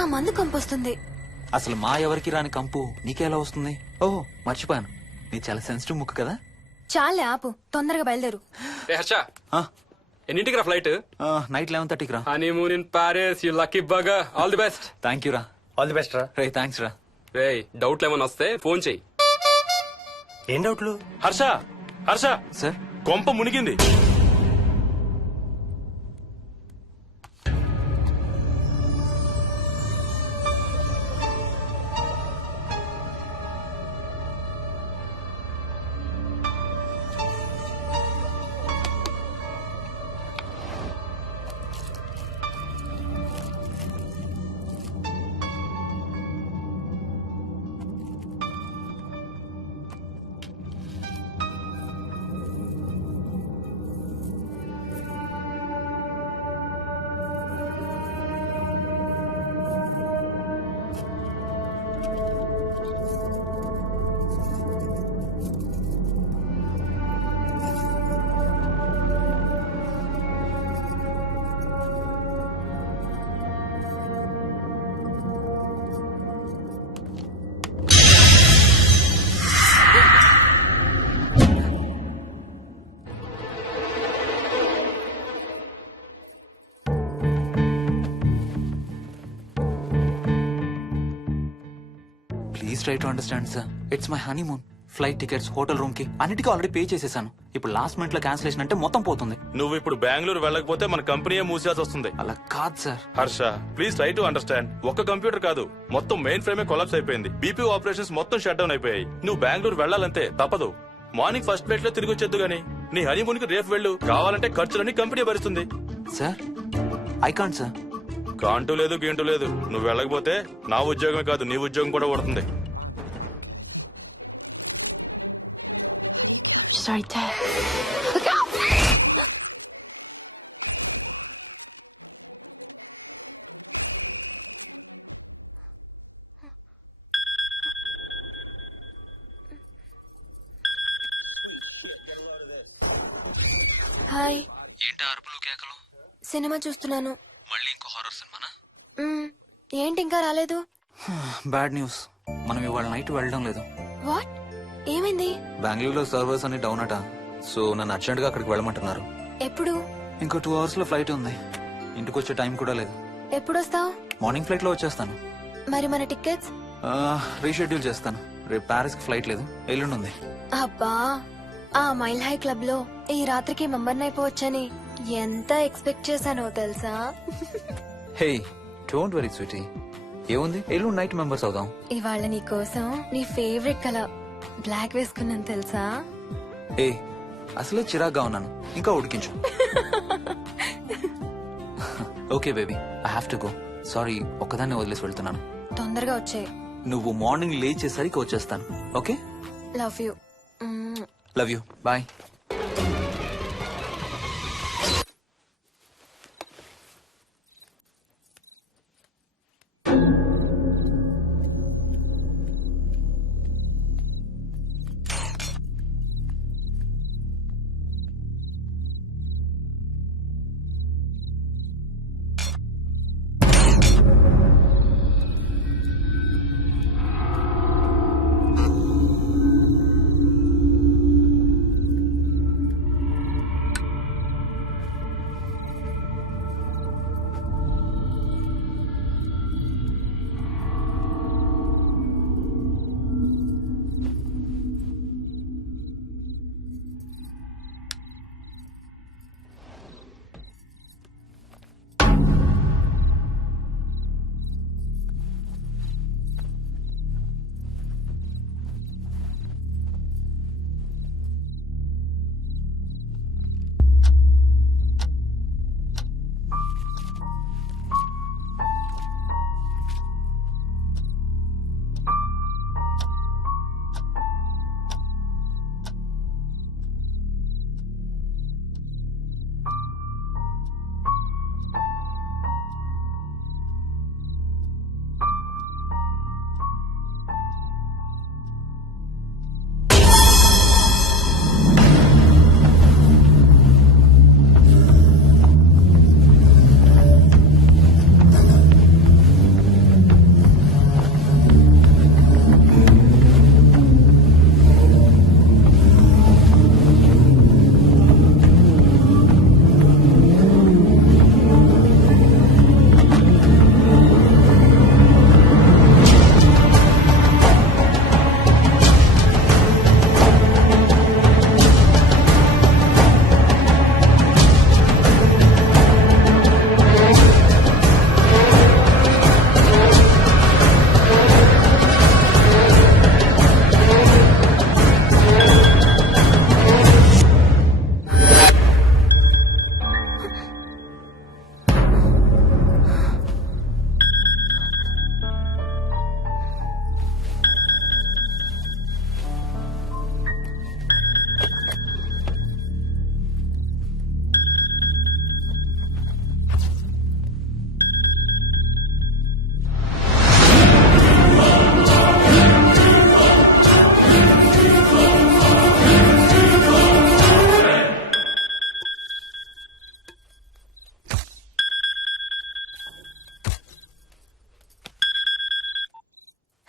ఆ మందు కంపు వస్తుంది. అసలు మా ఎవరికి రాని కంపు నీకెలా వస్తుంది? ఓహో, మర్చిపోయాను, నీ చాలా సెన్సిటివ్ ముక్కు కదా. చాలే ఆపు, తొందరగా బయలుదేరు. ఏ హర్ష, ఆ, ఎన్నింటికి రా ఫ్లైట్? నైట్ 11:30కి రా. Honeymoon in Paris, you lucky bugger. All the best. Thank you రా. ఆల్ ది బెస్ట్ రా. రే, థ్యాంక్స్ రా. రేయ్, డౌట్లు ఏమైనా వస్తే ఫోన్ చెయ్యి. ఏం డౌట్లు? హర్ష, హర్ష, సార్, కొంప మునిగింది. Please try to understand sir. It's my honeymoon. Flight tickets, hotel room కి అన్నిటికీ ఆల్రెడీ పే చేసేసాను. ఇప్పుడు లాస్ట్ మినిట్ లో క్యాన్సిలేషన్ అంటే మొత్తం పోతుంది. నువ్వు ఇప్పుడు బెంగళూరు వెళ్ళకపోతే మన కంపెనీయే మూసేయాల్సి వస్తుంది. అలా కాదు sir. Harsha, please try to understand. ఒక్క కంప్యూటర్ కాదు, మొత్తం మెయిన్ ఫ్రేమే కొలాప్స్ అయిపోయింది. బీపీ ఆపరేషన్స్ మొత్తం షట్ డౌన్ అయిపోయాయి. నువ్వు బెంగళూరు వెళ్ళాలంటే తప్పదు. మార్నింగ్ ఫస్ట్ ఫ్లైట్ లో తిరిగి వచ్చేద్దు గానీ నీ హనీమూన్ కి రేపు వెళ్ళు. కావాలంటే ఖర్చులన్నీ కంపెనీ భరిస్తుంది. Sir, I can't sir. కాంటూ లేదు, గీంటూ లేదు. నువ్వు వెళ్ళకపోతే నా ఉద్యోగమే కాదు, నీ ఉద్యోగం కూడా పడుతుంది. Sorry, Dad. హాయ్. ఏంటి అరుపులు కేకలు? సినిమా చూస్తున్నాను. మళ్ళీ ఇంకో హారర్ సినిమానా? ఏంటి ఇంకా రాలేదు? బ్యాడ్ న్యూస్, మనం ఇవాళ నైట్ వెళ్ళడం లేదు. వాట్? ఏమైంది? బెంగళూరులో సర్వర్స్ అన్ని డౌన్ అట, సో నన్ను అర్జెంట్ గా అక్కడికి వెళ్ళమంటున్నారు. ఎప్పుడు? ఇంకో 2 hours లో ఫ్లైట్ ఉంది. ఇంటికి వచ్చే టైం కూడా లేదు. ఎప్పుడు వస్తావు? మార్నింగ్ ఫ్లైట్ లో వచ్చేస్తాను. మరి మన టికెట్స్? రీషెడ్యూల్ చేస్తాను. రేపు ప్యారిస్ కి ఫ్లైట్ లేదు, ఎల్లుండి ఉంది. అబ్బా, ఆ మైల్ హై క్లబ్ లో ఈ రాత్రికి మెంబర్ అయిపోవచ్చని ఎంత ఎక్స్పెక్ట్ చేశానో తెలుసా? హే డోంట్ వరీ స్వీటీ, ఏముంది, ఎల్లుండి నైట్ మెంబర్స్ అవుదాం. ఇవాళ నీ కోసం నీ ఫేవరెట్ కలర్ బ్లాక్ వేసుకున్నాను తెలుసా? ఏ అసలే చిరాగ్గా ఉన్నాను, ఇంకా ఉడికించు. Okay baby, I have to go. Sorry, ఒక్కదాన్ని వదిలేసి వెళ్తున్నాను. తొందరగా వచ్చే. నువ్వు మార్నింగ్ లేచేసరికి వచ్చేస్తాను. Okay, love you. Love you, bye.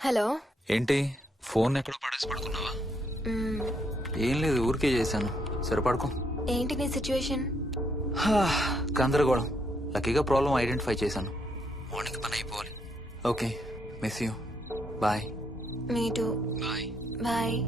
Hello. ఏంటి ఫోన్ ఎక్కడో పడేసి పడుకున్నావా? ఏం లేదు, ఊరికే చేశాను. సరే పడుకో. ఏంటి నీ సిచ్యువేషన్? గందరగోళం. లక్కీగా ప్రాబ్లం ఐడెంటిఫై చేశాను. మార్నింగ్ పని అయిపోవాలి. Okay, miss you. Bye. Me too. Bye. Bye.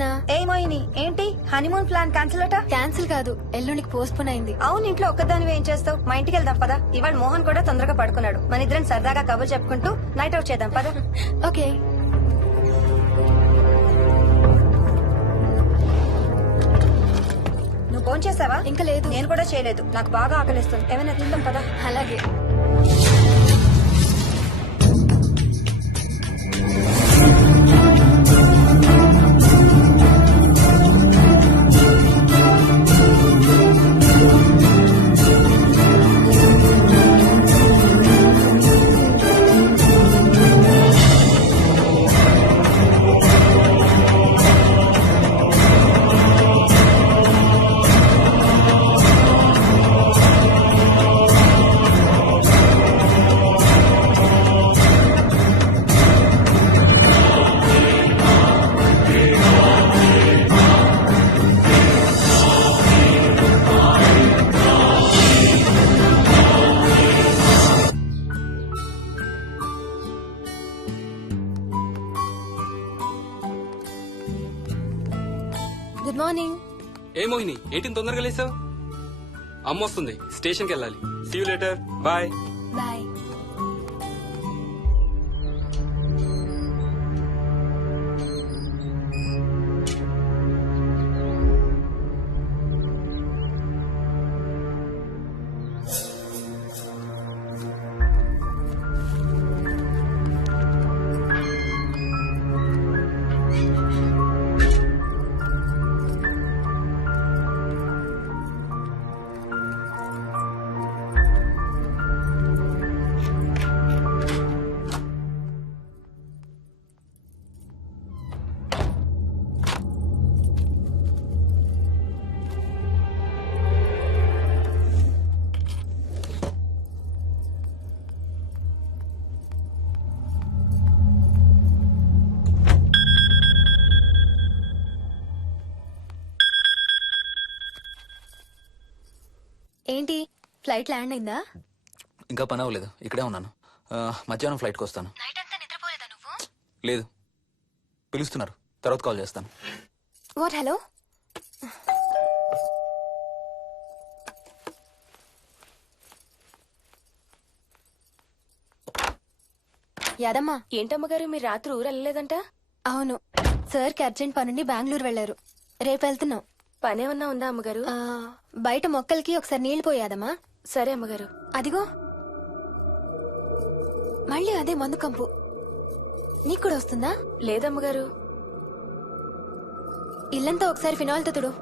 Swapna. ఏ మోహిని, ఏంటి హనీమూన్ ప్లాన్ క్యాన్సిల్ అట? క్యాన్సిల్ కాదు, ఎల్లుండికి పోస్ట్ పోన్ అయింది. అవును, ఇంట్లో ఒక్కదానివి ఏం చేస్తావు? మా ఇంటికి వెళ్దాం పదా. ఇవాళ మోహన్ కూడా తొందరగా పడుకున్నాడు. మన ఇద్దరం సరదాగా కబుర్లు చెప్పుకుంటూ నైట్ అవుట్ చేద్దాం పదా. ఓకే. నువ్వు ఫోన్ చేసావా? ఇంకా లేదు. నేను కూడా చేయలేదు. నాకు బాగా ఆకలిస్తుంది. ఏమైనా తిందాం పదా. అలాగే. Good morning. ఏ మోహిని, ఏంటి తొందరగా లేసావు? అమ్మ వస్తుంది, స్టేషన్కి వెళ్ళాలి. See you later. Bye. Bye. ఏంటి, ఫ్లైట్ ల్యాండ్ అయిందా? ఇంకా పని అవ్వలేదు, ఇక్కడే ఉన్నాను. మధ్యాహ్నం ఫ్లైట్కి వస్తాను. నైట్ అంతా నిద్రపోలేదా నువ్వు? లేదు, పిలుస్తున్నారు, తర్వాత కాల్ చేస్తాను. వాట్? హలో. యాదమ్మా. ఏంటమ్మగారు, మీరు రాత్రి ఊరు వెళ్ళలేదంట? అవును, సార్కి అర్జెంట్ పనుండి బెంగళూరు వెళ్లారు. రేపు వెళ్తున్నాం. పనేమన్నా ఉందా అమ్మగారు? బయట మొక్కలకి ఒకసారి నీళ్లు పోయాదమ్మా. సరే అమ్మగారు. అదిగో మళ్ళీ అదే మందు కంపు. నీకు కూడా వస్తుందా? లేదమ్మగారు. ఇల్లంతా ఒకసారి ఫినాయిల్ తో తుడు.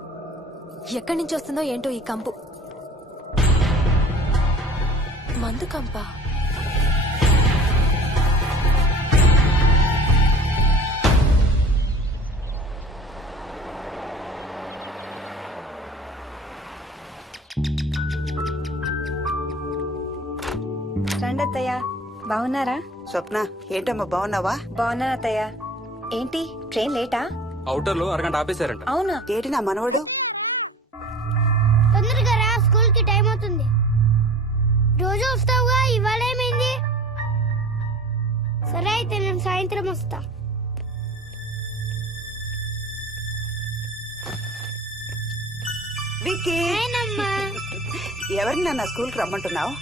ఎక్కడి నుంచి వస్తుందో ఏంటో ఈ కంపు. మందు కంపా? రండి అత్తయ్య. బాగున్నారా? స్వప్న, ఏంటమ్మా బాగున్నావా? బాగున్నా అత్తయ్య. ఏంటి ట్రైన్ లేటా? అవుటర్ లో అరగంట ఆపేశారంట. అవునా? ఏంటి నా మనవడు? తొందరగా రా, స్కూల్ కి టైం అవుతుంది. రోజు వస్తావుగా, ఇవాళ ఏమైంది? సరే అయితే నేను సాయంత్రం వస్తా. విక్కీ, నేనమ్మా. ఎవరిని నన్ను స్కూల్ కి రమ్మంటున్నావు?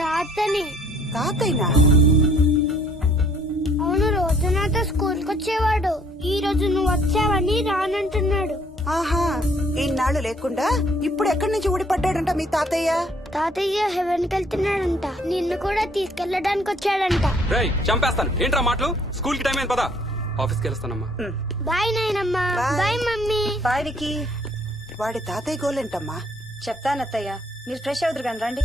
తాతని. తాతయ్యనా? అవును, రోజు నాతో స్కూల్ కి వచ్చేవాడు. ఈ రోజు నువ్వు వచ్చావని రానంటున్నాడు. ఆహా, ఇన్నాళ్ళు లేకుండా ఇప్పుడు ఎక్కడి నుంచి ఊడిపడ్డాడంట మీ తాతయ్య? తాతయ్య హెవెన్ కి వెళ్తున్నాడంట. నిన్ను కూడా తీసుకెళ్లడానికి వచ్చాడంట. రేయ్, చంపేస్తాను. ఏంట్రా మాటలు? స్కూల్ కి టైం అయింది, పదా. ఆఫీస్కి వెళ్తానమ్మా. బాయ్ నాయనమ్మా. Bye mummy. బాయ్ వికీ. వాడి తాతయ్య గోలేంటమ్మా? చెప్తానత్తయ్య, మీరు ఫ్రెష్ అవుతురు కానీ రండి.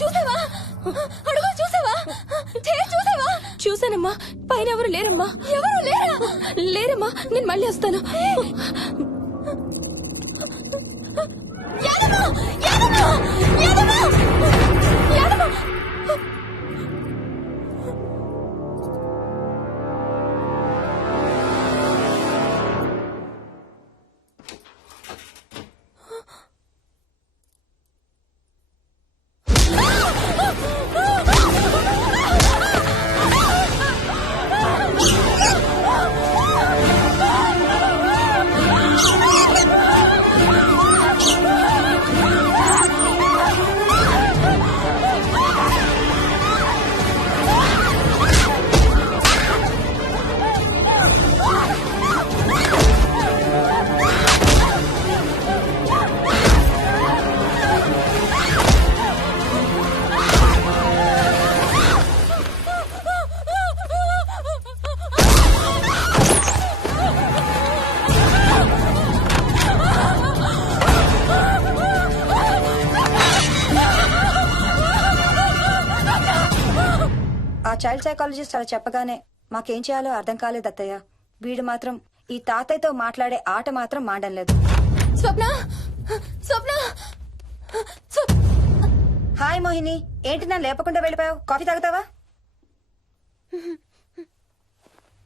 చూసావా? అడుగు చూసావా? చూసావా? చూసానమ్మా. పైన ఎవరు లేరమ్మా. ఎవరు లేరా? లేరమ్మా. నేను మళ్ళీ వస్తాను. యాదమ్మ! యాదమ్మ! యాదమ్మ! యాదమ్మ! ఆ చైల్డ్ సైకాలజిస్ట్ అలా చెప్పగానే మాకేం చేయాలో అర్థం కాలేదు అత్తయ్య. వీడు మాత్రం ఈ తాతయ్యతో మాట్లాడే ఆట మాత్రం మాడం లేదు. స్వప్న! స్వప్న! హాయ్ మోహిని, ఏంటి నన్ను లేపకుండా వెళ్ళిపోయావు? కాఫీ తాగుతావా?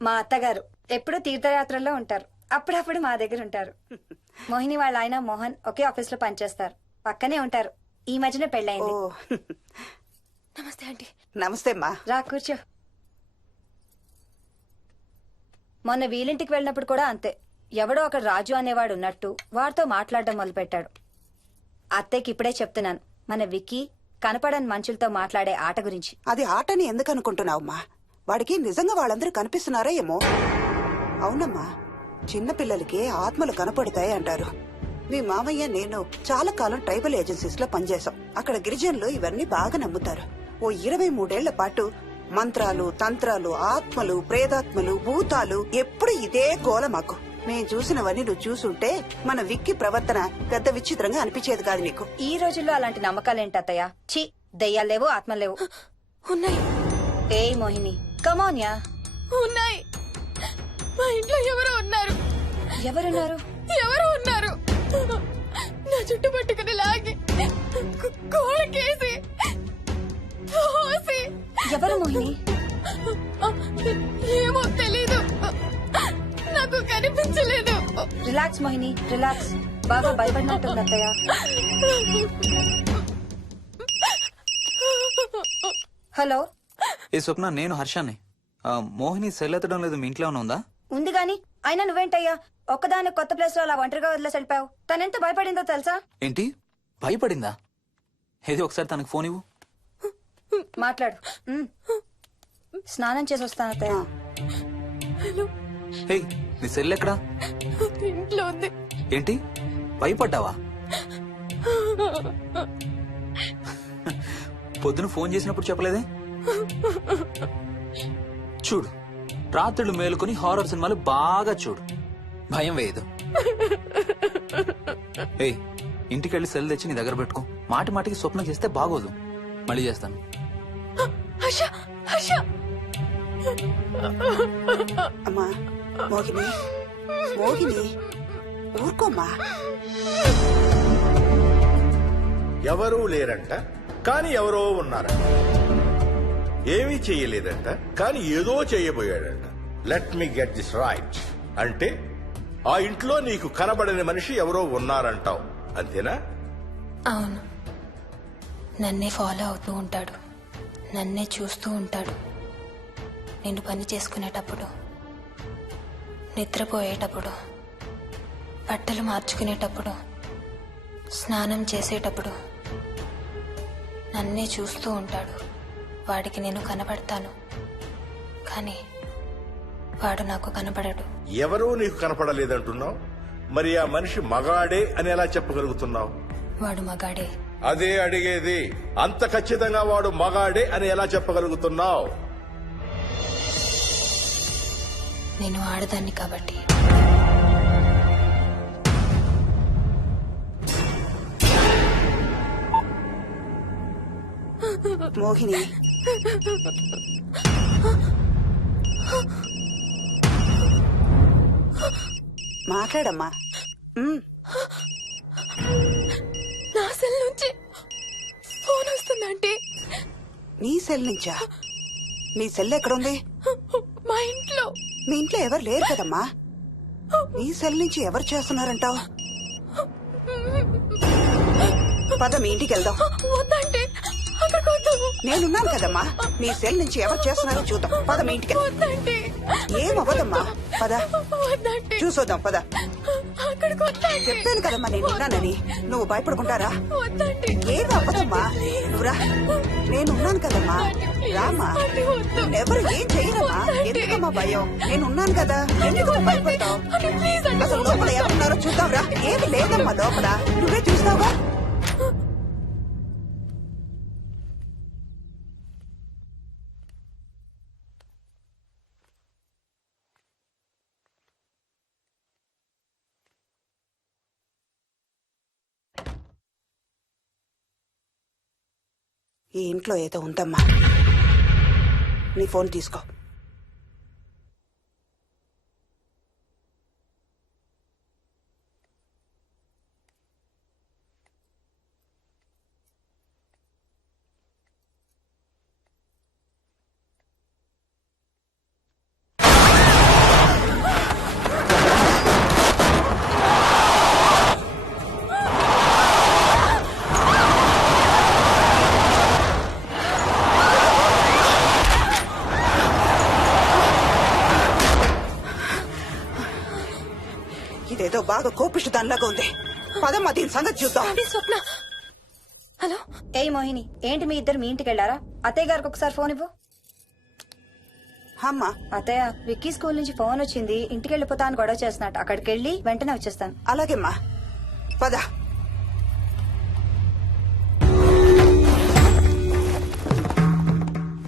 మా అత్తగారు ఎప్పుడూ తీర్థయాత్రల్లో ఉంటారు, అప్పుడప్పుడు మా దగ్గర ఉంటారు. మోహిని వాళ్ళ ఆయన మోహన్ ఒకే ఆఫీస్ లో పనిచేస్తారు, పక్కనే ఉంటారు. ఈ మధ్యన పెళ్ళైంది. నమస్తే ఆంటీ. నమస్తే అమ్మా. రా కూర్చో. మొన్న వీలింటికి వెళ్ళినప్పుడు కూడా అంతే. ఎవడో ఒక రాజు అనేవాడు ఉన్నట్టు వాడితో మాట్లాడడం మొదలుపెట్టాడు. అత్తయ్యకి ఇప్పుడే చెప్తున్నాను, మన విక్కీ కనపడని మనుషులతో మాట్లాడే ఆట గురించి. అది ఆటని ఎందుకు అనుకుంటున్నావమ్మా? వాడికి నిజంగా వాళ్ళందరూ కనిపిస్తున్నారా ఏమో. అవునమ్మా, చిన్నపిల్లలకి ఆత్మలు కనపడతాయి అంటారు. మీ మామయ్య నేను చాలా కాలం ట్రైబల్ ఏజెన్సీస్ లో పనిచేశాం. అక్కడ గిరిజనులు ఇవన్నీ బాగా నమ్ముతారు. ఓ 23 ఏళ్ల పాటు మంత్రాలు, తంత్రాలు, ఆత్మలు, ప్రేతాత్మలు, భూతాలు, ఎప్పుడు ఇదే గోల మాకు. మేం చూసినవన్నీ నువ్వు చూసుంటే మన విక్కి ప్రవర్తన పెద్ద విచిత్రంగా అనిపించేది కాదు నీకు. ఈ రోజుల్లో అలాంటి నమ్మకాలేంటి అత్తయ్య? ఛీ, దెయ్యాలు లేవు, ఆత్మలు లేవు. ఉన్నాయి. ఏ మోహిని, కమోన్యా. ఉన్నాయి. మా ఇంట్లో ఎవరో ఉన్నారు. ఎవరున్నారు? ఎవరో ఉన్నారు. నా చుట్టు పట్టుకుని లాగి కోళ్ళకేసి తోసి. ఎవరు మోహిని? ఏమో తెలీదు, నాకు కనిపించలేదు. Relax Mohini, relax. బాగా భయపడినట్టుంది అత్తయ్య. హలో. ఏ స్వప్న, నేను హర్షాన్ని. మోహిని సెల్ ఎత్తడం లేదు, మీ ఇంట్లో ఉందా? ఉంది గాని అయినా నువ్వేంటయ్యా ఒక్కదాని కొత్త ప్లేస్ లో అలా ఒంటరిగా వదిలేసి వెళ్ళిపోయావు? తనెంత భయపడిందో తెలుసా? ఏంటి, భయపడిందా? ఏది ఒకసారి తనకు ఫోన్ ఇవ్వు. మాట్లాడు. స్నానం చేసి వస్తాను అత్తయ్య. హే, నీ సెల్ ఎక్కడా? ఇంట్లో ఉంది. ఏంటి, భయపడ్డావా? పొద్దున ఫోన్ చేసినప్పుడు చెప్పలేదే? చూడు, రాత్రులు మేలుకొని హారర్ సినిమాలు బాగా చూడు, భయం వేయదు. ఏ, ఇంటికెళ్ళి సెల్ తెచ్చి నీ దగ్గర పెట్టుకో. మాటి మాటికి స్వప్నం చేస్తే బాగోదు. మళ్ళీ చేస్తాను. అమ్మా మోహిని, మోహిని ఊరుకోమ్మా. ఎవరూ లేరంట, కానీ ఎవరో ఉన్నారంట. ఏమీ చెయ్యలేదంట, కానీ ఏదో చెయ్యబోయాడంట. Let me get this right. అంటే ఆ ఇంట్లో నీకు కనబడని మనిషి ఎవరో ఉన్నారంటావు, అంతేనా? అవును, నన్నే ఫాలో అవుతూ ఉంటాడు, నన్నే చూస్తూ ఉంటాడు. నేను పని చేసుకునేటప్పుడు, నిద్రపోయేటప్పుడు, బట్టలు మార్చుకునేటప్పుడు, స్నానం చేసేటప్పుడు నన్నే చూస్తూ ఉంటాడు. వాడికి నేను కనపడతాను, కానీ వాడు నాకు కనపడడు. ఎవరూ నీకు కనపడలేదంటున్నావు, మరి ఆ మనిషి మగాడే అని ఎలా చెప్పగలుగుతున్నావు? వాడు మగాడే. అదే అడిగేది, అంత ఖచ్చితంగా వాడు మగాడే అని ఎలా చెప్పగలుగుతున్నావు? నేను ఆడదాన్ని కాబట్టి. మోహిని, మాట్లాడమ్మా. నా సెల్ నుంచి ఫోన్ వస్తుందంటే. నీ సెల్ నుంచా? నీ సెల్ ఎక్కడుంది? మా ఇంట్లో. మీ ఇంట్లో ఎవరు లేరు కదమ్మా. నీ సెల్ నుంచి ఎవరు చేస్తున్నారంటావు? పద మీ ఇంటికి వెళ్దాం. వద్దంటే అక్కడికి వద్దు. నేనున్నాను కదమ్మా, నీ సెల్ నుంచి ఎవరు చేస్తున్నారో చూద్దాం. పద మీ ఇంటికి. వద్దంటే. ఏమవ్వదమ్మా, పద వద్దంటే. చూసొద్దాం. పద. అక్కడికి వద్దంటే. చెప్పాను కదమ్మా నేనున్నానని. నువ్వు భయపడుకుంటారా? వద్దంటే. ఏం అవ్వదమ్మా, నువ్వురా. నేనున్నాను కదమ్మా, రామ్మా. ఎవరు ఏం చేయరమ్మా. ఎందుకమ్మా భయం? నేనున్నాను కదా, ఎందుకు భయపడతావు? అసలు లోపల ఎవరున్నారో చూద్దాంరా. ఏమి లేదమ్మా లోపల, నువ్వే చూస్తావా? ఈ ఇంట్లో ఏదో ఉందమ్మా. నీ ఫోన్ తీసుకో. ఇదేదో బాగా కోపిష్టి దానిలాగా ఉంది. పదమ్మా దీని సంగతి చూద్దాం. స్వప్న. హలో. ఏయ్ మోహిని, ఏంటి మీ ఇద్దరు మీ ఇంటికి వెళ్ళారా? అత్తయ్య గారికి ఒకసారి ఫోన్ ఇవ్వు. అమ్మా. అత్తయ్య, విక్కీ స్కూల్ నుంచి ఫోన్ వచ్చింది, ఇంటికి వెళ్ళిపోతా అని గొడవ చేస్తున్నట్టు. అక్కడికి వెళ్ళి వెంటనే వచ్చేస్తాను. అలాగేమ్మా, పద.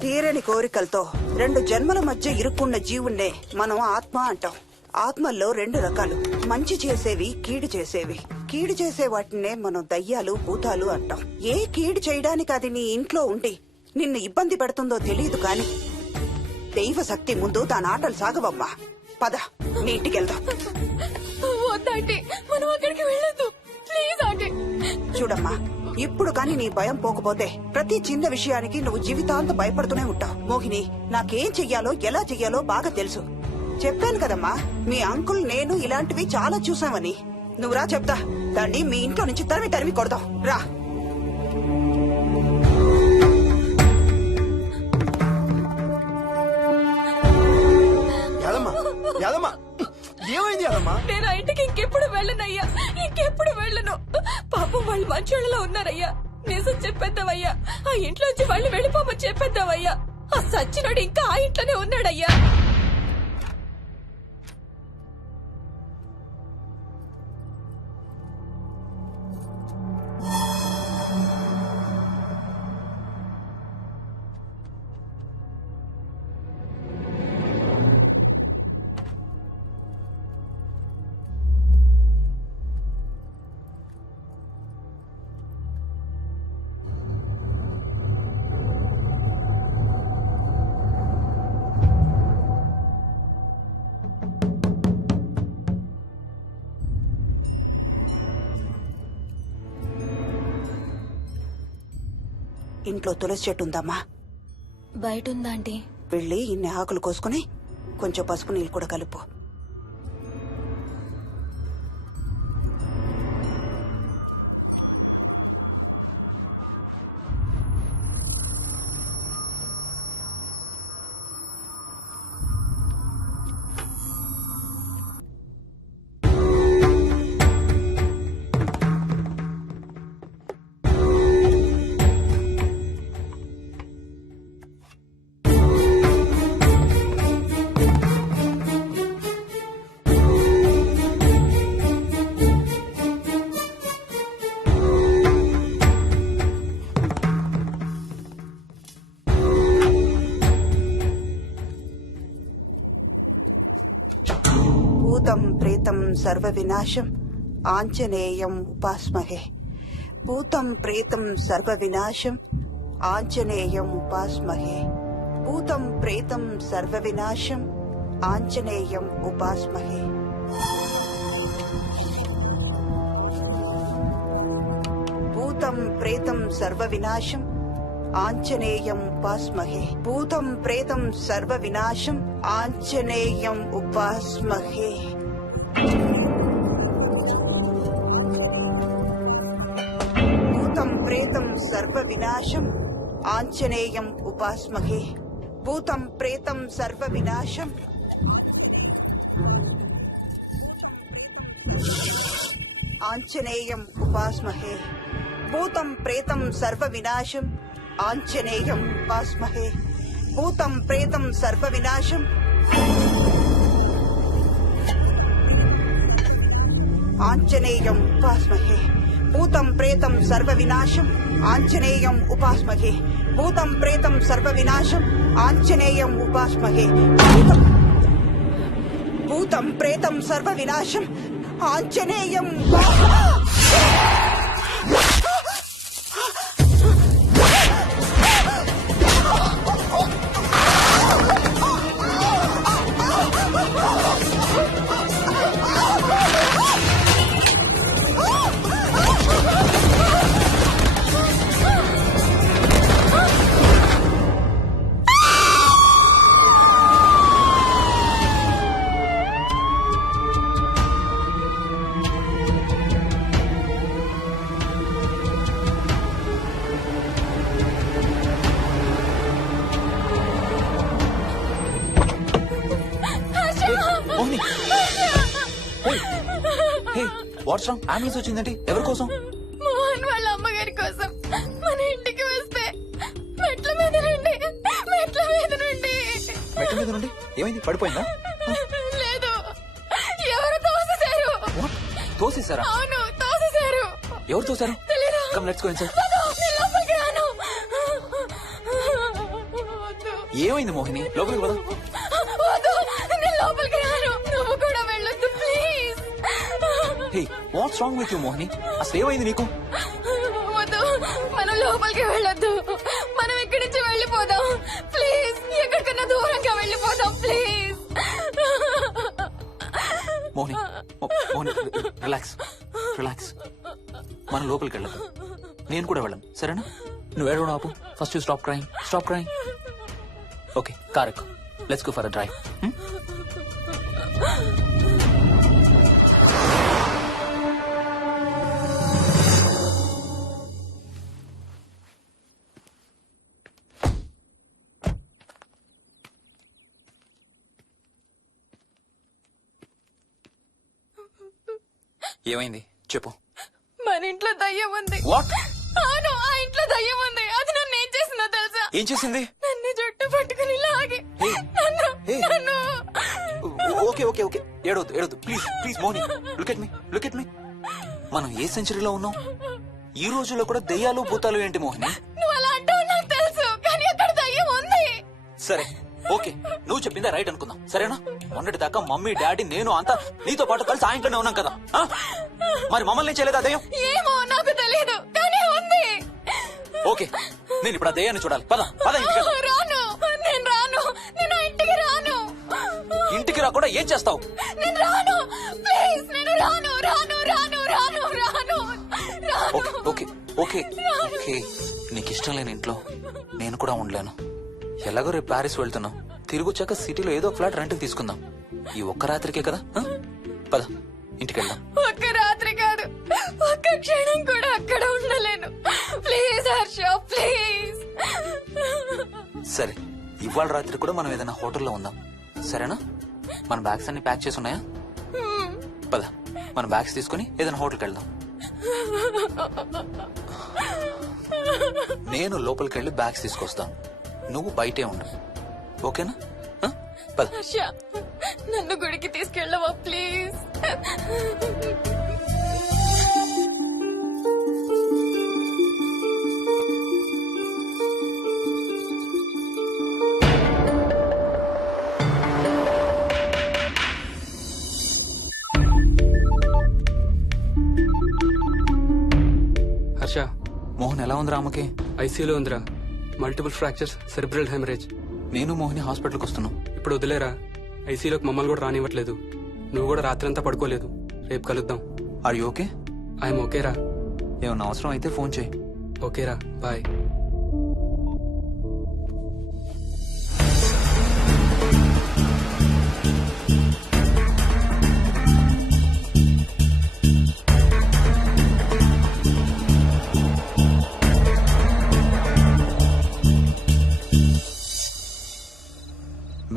తీరని కోరికలతో 2 జన్మల మధ్య ఇరుక్కున్న జీవుణ్ణే మనం ఆత్మ అంటాం. ఆత్మల్లో 2 రకాలు, మంచి చేసేవి, కీడు చేసేవి. కీడు చేసే వాటినే మనం దయ్యాలు, భూతాలు అంటాం. ఏ కీడు చేయడానికి అది నీ ఇంట్లో ఉండి నిన్ను ఇబ్బంది పెడుతుందో తెలియదు కాని దైవ శక్తి ముందు దాని ఆటలు సాగవమ్మా. పద నీ ఇంటికి వెళ్దాం. వద్దంటే మనం అక్కడికి వెళ్ళొద్దు. ప్లీజ్ అంటే. చూడమ్మా, ఇప్పుడు కాని నీ భయం పోకపోతే ప్రతి చిన్న విషయానికి నువ్వు జీవితాంతం భయపడుతూనే ఉంటావు. మోహిని, నాకేం చెయ్యాలో ఎలా చెయ్యాలో బాగా తెలుసు. చెప్పాను కదమ్మా, మీ అంకుల్ నేను ఇలాంటివి చాలా చూసామని. నువ్వు రా చెప్తా. దాన్ని మీ ఇంట్లో నుంచి తరిమి తరిమి కొడదాం. రా. ఏమైంది యాదమ్మా? నేను ఆ ఇంటికి ఇంకెప్పుడు వెళ్ళనయ్యా, ఇంకెప్పుడు వెళ్ళను. పాపం వాళ్ళు మంచోళ్ళలో ఉన్నారయ్యా. నిజం చెప్పేద్దామయ్యా, ఆ ఇంట్లోంచి వాళ్ళు వెళ్ళిపోమని చెప్పేద్దామయ్యా. ఆ సచ్చినోడు ఇంకా ఆ ఇంట్లోనే ఉన్నాడయ్యా. ఇంట్లో తులసి చెట్టు ఉందమ్మా. బయట ఉందా ఆంటీ? వెళ్ళి ఇన్ని ఆకులు కోసుకుని కొంచెం పసుపు నీళ్ళు కూడా కలుపు. సర్వ వినాశం ఆంజనేయం ఉపాస్మహే. భూతం ప్రేతం సర్వ వినాశం ఆంజనేయం ఉపాస్మహే. భూతం ప్రేతం సర్వ వినాశం ఆంజనేయం ఉపాస్మహే. భూతం ప్రేతం సర్వ వినాశం ఆంజనేయం ఉపాస్మహే. భూతం ప్రేతం సర్వ వినాశం ఆంజనేయం ఉపాస్మహే. భూతం ప్రేతం సర్వ వినాశం ఆంజనేయం ఉపాస్మహే. భూతం ప్రేతం సర్వ వినాశం ఆంజనేయం ఉపాస్మహే. భూతం ప్రేతం సర్వ వినాశం ఆంజనేయం ఉపాస్మహే. భూతం ప్రేతం సర్వ వినాశం ఆంజనేయం ఉపాస్మహే. భూతం ప్రేతం సర్వ వినాశం ఆంజనేయం ఉపాస్మహే. భూతం ప్రేతం సర్వ వినాశం ఆంజనేయం ఉపాస్మహే. భూతం ప్రేతం సర్వ వినాశం ఆంజనేయం వాట్స్ రాంగ్? అంబులెన్స్ వచ్చిందండి. ఎవరి కోసం? మోహన్ వాళ్ళ అమ్మగారి కోసం. మన ఇంటికి వస్తే మెట్ల మీద నుండి మెట్ల మీద నుండి ఏమైంది? పడిపోయిందా? లేదు, ఎవరు తోసేశారు. తోసేశారా? అవును, తోసేశారు. ఎవరు తోసారు? తెలీదు. Come let's go inside. నేను లోపలికి రాను. ఏమైంది మోహిని? లోపలికి పద. వద్దు, నేను లోపలికి రాను. నువ్వు కూడా వెళ్ళొద్దు please. Hey, watts wrong with you Mohini? అసలు ఏమైంది నీకు? వద్దు, మనం లోపలికి వెళ్ళొద్దు. మనం ఇక్కడి నుంచి వెళ్ళిపోదాం ప్లీజ్. ఎక్కడికన్నా దూరంగా వెళ్ళిపోదాం please. Mohini, Mohini, relax relax. మనం లోపలికి వెళ్ళదు. నేను కూడా వెళ్ళను, సరేనా? నువ్వు ఏడవడం ఆపు. First you stop crying. Stop crying. Okay, car ఎక్కు. Let's go for a drive. ఏమైంది చెప్పు. మన ఇంట్లో దయ్యం ఉంది. వాట్? అవును, ఆ ఇంట్లో దయ్యం ఉంది. అది నన్ను ఏం చేసిందో తెలుసా? ఏం చేసింది? నన్ను జుట్టు పట్టుకుని లాగి నన్ను ఓకే ఓకే ఓకే, ఏడవద్దు ఏడవద్దు please please Moni. Look at me, look at me. మనం ఏ సెంచరీలో ఉన్నాం? ఈ రోజుల్లో కూడా దెయ్యాలు భూతాలు ఏంటి మోహిని? నువ్వు అలా అంటావు నాకు తెలుసు, కానీ అక్కడ దయ్యం ఉంది. సరే ఓకే, నువ్వు చెప్పిందే రైట్ అనుకుందాం, సరేనా? మొన్నటి దాకా మమ్మీ డాడీ నేను అంతా నీతో పాటు కలిసి సాయంత్రం ఉన్నాం కదా. మరి మమ్మల్ని చేయలేదా దయ్యం? ఏమో నాకు తెలియదు, కానీ ఉంది. ఓకే, నేను ఇప్పుడు ఆ దయ్యాన్ని చూడాలి. పద పద. రాను, నేను రాను. నేను ఆ ఇంటికి రాను. ఇంటికి రాకుండా ఏం చేస్తావు? నేను రాను ప్లీజ్. నేను రాను రాను రాను రాను రాను. ఓకే ఓకే ఓకే ఓకే, నీకు ఇష్టం లేని ఇంట్లో నేను కూడా ఉండలేను. ఎలాగో రేపు ప్యారిస్ వెళ్తున్నాం. తిరిగి వచ్చాక సిటీలో ఏదో ఫ్లాట్ రెంట్కి తీసుకుందాం. ఈ ఒక్క రాత్రికే కదా. పద ఇంటికి వెళ్దాం. ఒక్క రాత్రి కాదు, ఒక్క క్షణం కూడా అక్కడ ఉండలేను. Please Harsha, please. సరే, ఇవాళ రాత్రి కూడా మనం ఏదైనా హోటల్లో ఉందాం, సరేనా? మన బ్యాగ్స్ అన్ని ప్యాక్ చేసి ఉన్నాయా? పద మన బ్యాగ్స్ తీసుకుని ఏదైనా హోటల్కి వెళ్దాం. నేను లోపలికి వెళ్ళి బ్యాగ్స్ తీసుకొస్తాను, నువ్వు బయటే ఉండు, ఓకేనా? పద. హర్ష, నన్ను గుడికి తీసుకెళ్ళవా ప్లీజ్? హర్ష మోహన్ ఎలా ఉందిరా ఆమెకి? ఐసీయూలో ఉందిరా. Multiple fractures, cerebral haemorrhage. నేను మోహిని హాస్పిటల్కి వస్తున్నాం. ఇప్పుడు వదిలేరా, ఐసీయూలోకి మమ్మల్ని కూడా రానివ్వట్లేదు. నువ్వు కూడా రాత్రంతా పడుకోలేదు. రేపు కలుద్దాం. Are you okay? ఐఎమ్ ఓకేరా. ఏమన్నా అవసరం అయితే ఫోన్ చేయి. ఓకేరా, బాయ్.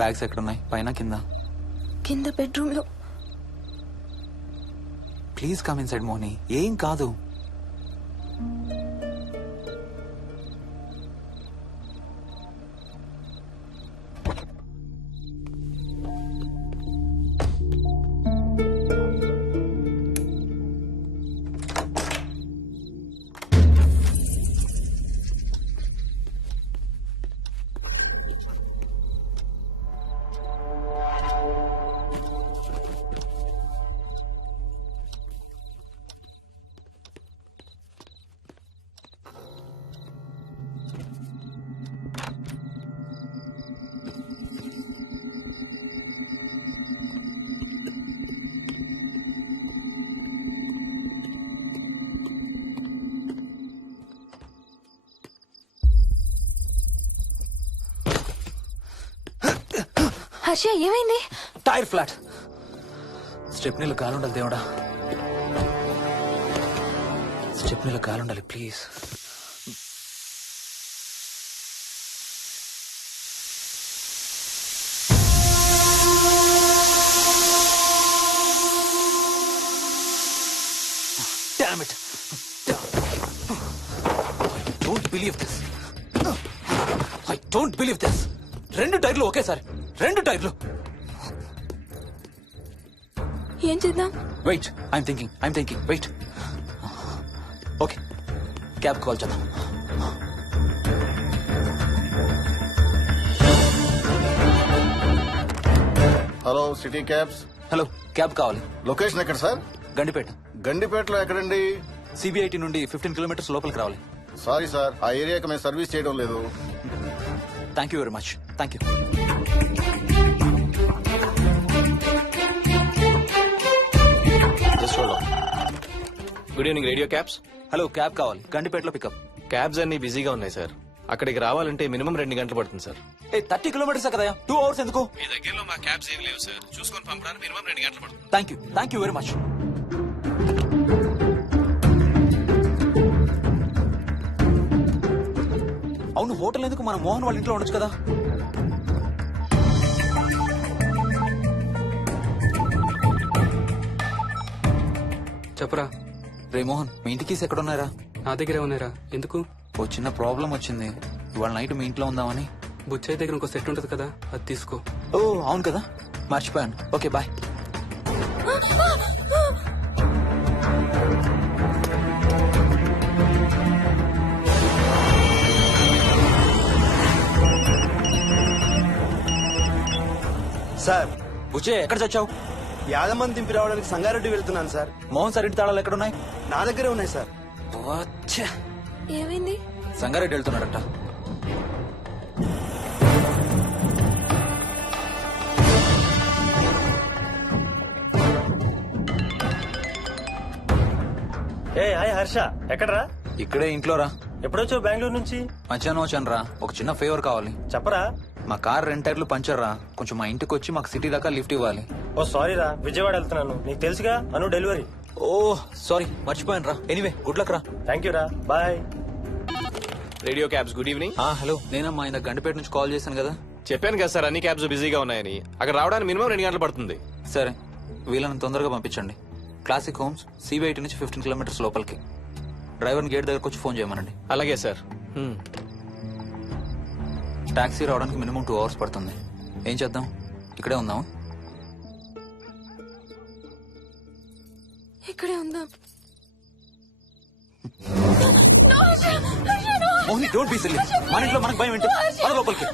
బ్యాగ్స్ ఎక్కడున్నాయి? పైన కింద? కింద బెడ్రూమ్ లో. Please come inside Mohini. ఏం కాదు. హర్ష ఏమైంది? Tyre flat. స్టెప్నీలో కాలుండాలి దేవుడా. స్టెప్నీలో కాలుండాలి please. Damn it. I don't believe this. I don't believe this. 2 టైర్లు ఒకేసారి. 2 టైర్లు. ఏం చేద్దాం? Wait, I'm thinking. Wait. Okay, cab call చేద్దాం. Hello city cabs. Hello, cab కావాలి. లొకేషన్ ఎక్కడ సార్? గండిపేట. గండిపేటలో ఎక్కడండి? సిబిఐటి నుండి 15 కిలోమీటర్స్ లోపలికి రావాలి. సారీ సార్, ఆ ఏరియాకి మేము సర్వీస్ చేయడం లేదు. Thank you very much. Thank you. Good evening radio cabs. Hello, cab కావాలి. గండిపేటలో పికప్. క్యాబ్స్ అన్ని బిజీగా ఉన్నాయి సార్. అక్కడికి రావాలంటే మినిమం 2 గంటలు పడుతుంది సార్. 30 కిలోమీటర్స్ కదా, 2 అవర్స్ ఎందుకు? మీ దగ్గరలో మా క్యాబ్స్ ఏం లేవు సార్. చూసుకొని పంపడానికి మినిమం 2 గంటలు పడుతుంది. Thank you very much. అవును, హోటల్ ఎందుకు? మన మోహన్ వాళ్ళ ఇంట్లో ఉండొచ్చు కదా. చెప్పరా. రే మోహన్, మీ ఇంటి కీస్ ఎక్కడ ఉన్నారా? నా దగ్గరే ఉన్నారా. ఎందుకు? ఓ చిన్న ప్రాబ్లం వచ్చింది. ఇవాళ నైట్ మీ ఇంట్లో ఉందామని. బుచ్చయ్య దగ్గర ఇంకో సెట్ ఉంటది కదా, అది తీసుకో. ఓ అవును కదా, మర్చిపోయాను. Okay bye. సార్, బుచ్చయ్య ఎక్కడ చచ్చావు? యాదమ్మని దింపి రావడానికి సంగారెడ్డి వెళ్తున్నాను సార్. మోహన్ సార్ ఇంటి తాళాలు ఎక్కడున్నాయి? నా దగ్గరే ఉన్నాయి సార్. ఏమైంది? సంగారెడ్డి వెళ్తున్నాడట. ఏ హాయ్ హర్ష, ఎక్కడరా? ఇక్కడే ఇంట్లో రా. ఎప్పుడొచ్చావు బెంగళూరు నుంచి? మధ్యాహ్నం వచ్చాను రా. ఒక చిన్న ఫేవర్ కావాలి. చెప్పరా. మా కార్ 2 టైర్లు పంచర్ రా. కొంచెం మా ఇంటికి వచ్చి మాకు సిటీ దాకా లిఫ్ట్ ఇవ్వాలి. ఓ సారీ రా, విజయవాడ వెళ్తున్నాను. నీకు తెలుసుగా, అను డెలివరీ. ఓ సారీ, మర్చిపోయాను రా. ఎనీవే, గుడ్ లక్ రా. థ్యాంక్ యూ రా, bye. Radio cabs good evening. Hello, నేనమ్మా ఇంత గండిపేట నుంచి కాల్ చేశాను కదా. చెప్పాను కదా సార్, అన్ని క్యాబ్స్ బిజీగా ఉన్నాయని. అక్కడ రావడానికి మినిమం 2 గంటలు పడుతుంది. సరే, వీళ్ళని తొందరగా పంపించండి. క్లాసిక్ హోమ్స్, సిబిఐటి నుంచి 15 కిలోమీటర్స్ లోపలికి. డ్రైవర్ని గేట్ దగ్గరకు వచ్చి ఫోన్ చేయమనండి. అలాగే సార్. టాక్సీ రావడానికి మినిమం 2 అవర్స్ పడుతుంది. ఏం చేద్దాం? ఇక్కడే ఉందాం. ఇక్కడే ఉందాం. Mohini, don't be silly. మన ఇంట్లో మనకు భయం ఏంటి? మన లోపలికి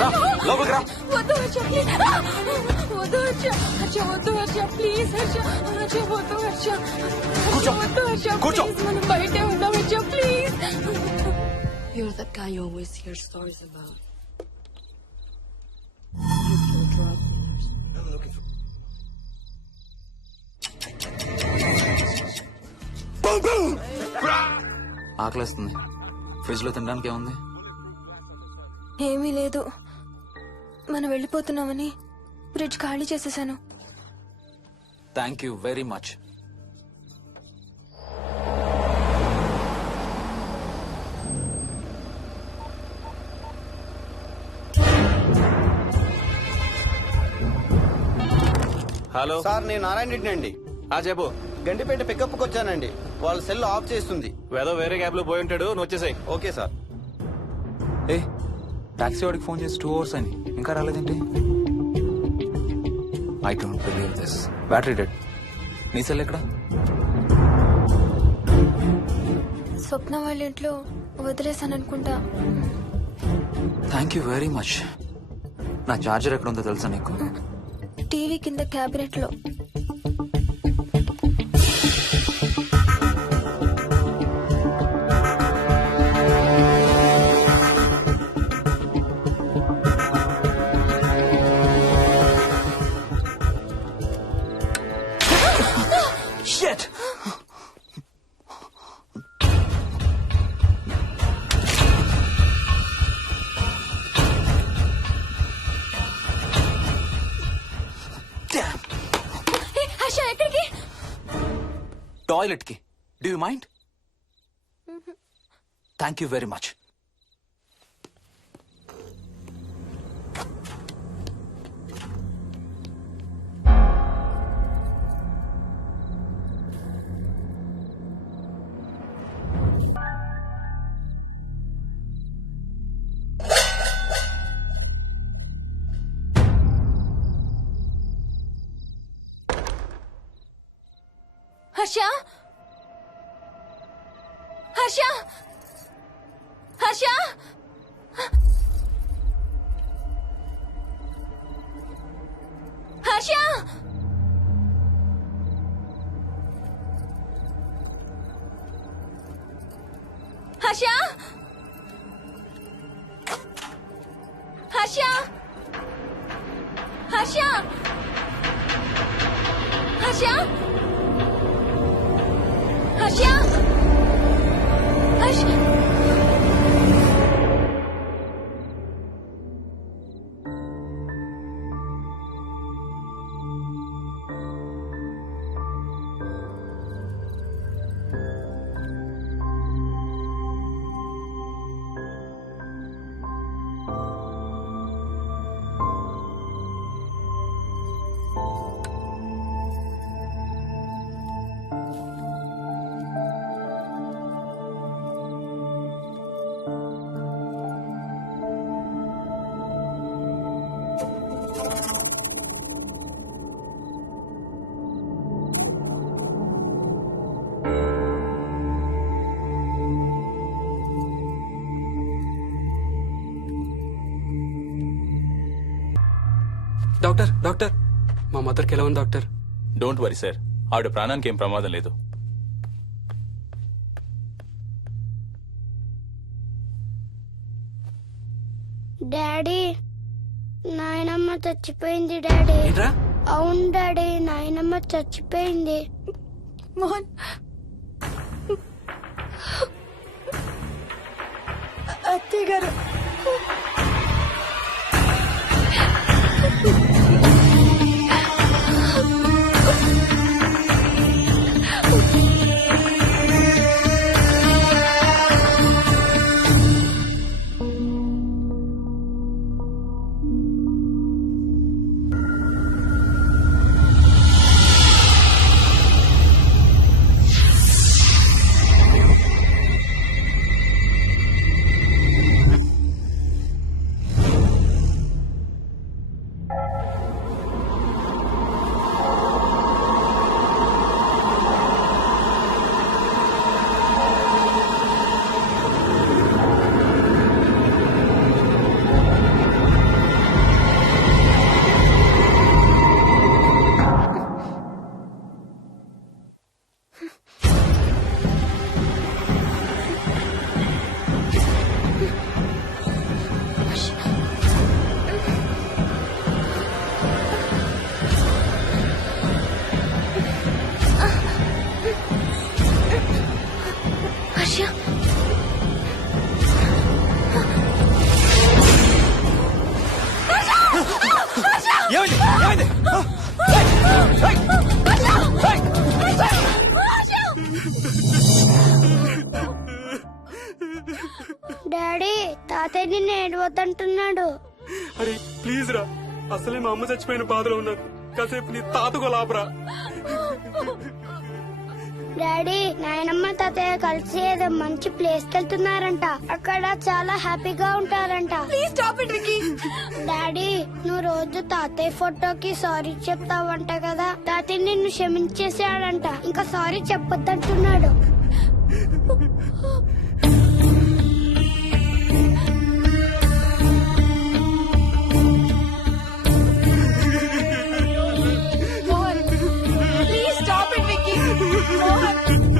రా, లోపలికి రా. వద్దు హర్ష, ప్లీజ్. వద్దు హర్ష, హర్ష వద్దు హర్ష, ప్లీజ్ హర్ష, హర్ష వద్దు హర్ష, కూర్చో, వద్దు హర్ష, కూర్చో. ప్లీజ్, మనం బయటే ఉందాం Harsha, please. I always hear stories about. You kill drug dealers. I'm looking for. ఆకలేస్తుంది. ఫ్రిడ్జ్ లో తినడానికి ఏముంది? ఏమీ లేదు. మనం వెళ్ళిపోతున్నామని ఫ్రిడ్జ్ ఖాళీ చేసేసాను. Thank you very much. Hello sir నేను నారాయణ రెడ్డి అండి. చెప్పు. గండిపేట పికప్ కి వచ్చానండి. వాళ్ళ సెల్ ఆఫ్ చేస్తుంది. ఏదో వేరే క్యాబ్ లో పోయి ఉంటాడు, నువ్వు వచ్చేసాయి. Okay sir. ఏ టాక్సీ వాడికి ఫోన్ చేసి 2 hours అని ఇంకా రాలేదేంటి? I don't believe this. Battery dead. నీ సెల్ ఎక్కడ? స్వప్న వాళ్ళ ఇంట్లో వదిలేసాను అనుకుంటా. Thank you very much. నా చార్జర్ ఎక్కడ ఉందో తెలుసా నీకు? టీవీ కింద క్యాబినెట్ లో. Shit! Damn! హర్ష ఎక్కడికి? టాయిలెట్ కి. Do you mind? Thank you very much. Harsha Harsha Harsha Harsha Harsha Harsha Harsha Harsha Harsha Harsha doctor doctor మా మదర్కి ఎలా ఉంది డాక్టర్? డోంట్ వరీ సార్, ఆవిడ ప్రాణానికి ఏం ప్రమాదం లేదు. డాడీ నాయనమ్మ చచ్చిపోయింది డాడీ. అవును డాడీ, నాయనమ్మ చచ్చిపోయింది. మోహన్ అత్తయ్య గారు డాడీ తాతయ్య నిన్ను ఏడవద్దంటున్నాడు. అరే ప్లీజ్ రా, అసలే మా అమ్మ చచ్చిపోయిన బాధలో ఉన్నాను. కాసేపు నీ తాతకు లాభరా. డాడీ నాయనమ్మ తాతయ్య కలిసి ఏదో మంచి ప్లేస్ కి వెళ్తున్నారంట. అక్కడ చాలా హ్యాపీగా ఉంటారంట. Please stop it Vicky. Daddy నువ్వు రోజు తాతయ్య ఫోటోకి సారీ చెప్తావంట కదా. తాతయ్య నిన్ను క్షమించేసాడంట. ఇంకా సారీ చెప్పొద్దంటున్నాడు. Please stop it Vicky.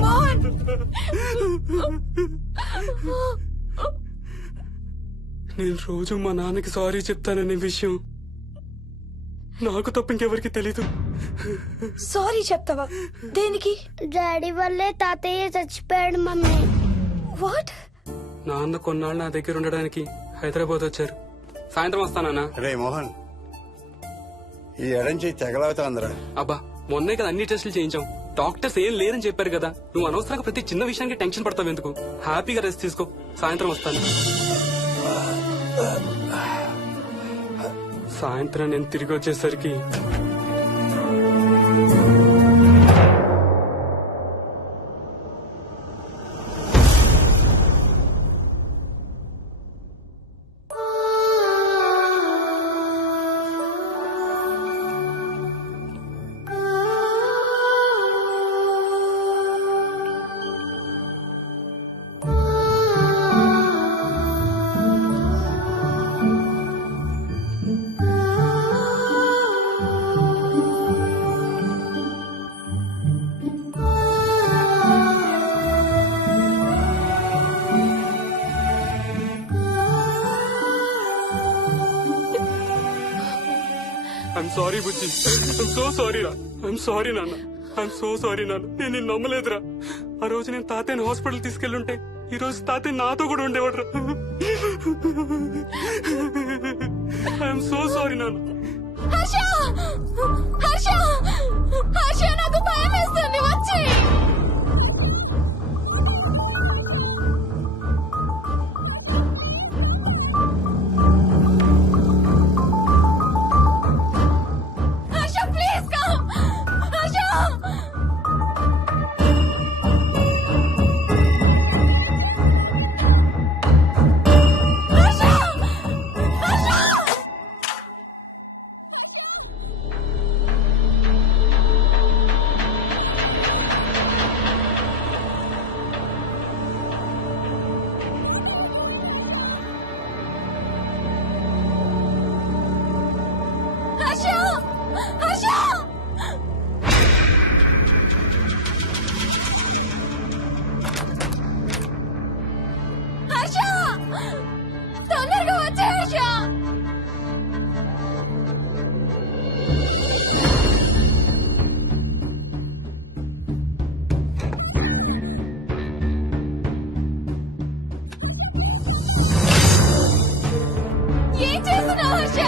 Mohan నేను రోజు మా నాన్నకి సారీ చెప్తాననే విషయం నాకు తప్ప ఇంకెవరికి తెలీదు. సారీ చెప్తావా? దేనికి? డాడీ వల్లే తాతయ్య చచ్చిపోయాడు మమ్మీ. వాట్? నాన్న కొన్నాళ్ళు నా దగ్గర ఉండడానికి హైదరాబాద్ వచ్చారు. సాయంత్రం వస్తానా? రే మోహన్, ఈ ఎడం చేయి తెగలవుతాందిరా. అబ్బా మొన్నే కదా అన్ని టెస్టులు చేయించాం. డాక్టర్స్ ఏం లేదని చెప్పారు కదా. నువ్వు అనవసరంగా ప్రతి చిన్న విషయానికి టెన్షన్ పడతావు ఎందుకు? హ్యాపీగా రెస్ట్ తీసుకో. సాయంత్రం వస్తాను. సాయంత్రం నేను తిరిగి వచ్చేసరికి I'm sorry Bujji. I'm so sorry రా. ఐఎమ్ సారీ నాన్న. ఐఎమ్ సో సారీ నాన్న. నేను నిన్ను నమ్మలేదురా. ఆ రోజు నేను తాతయ్యని హాస్పిటల్ తీసుకెళ్ళుంటే ఈ రోజు తాతయ్య నాతో కూడా ఉండేవాడు రా. ఐఎమ్ సో సారీ నాన్న. నాకు భయం వేస్తుంది. వచ్చి తొందరగా వచ్చే హర్ష. ఏం చేస్తున్నావు హర్ష?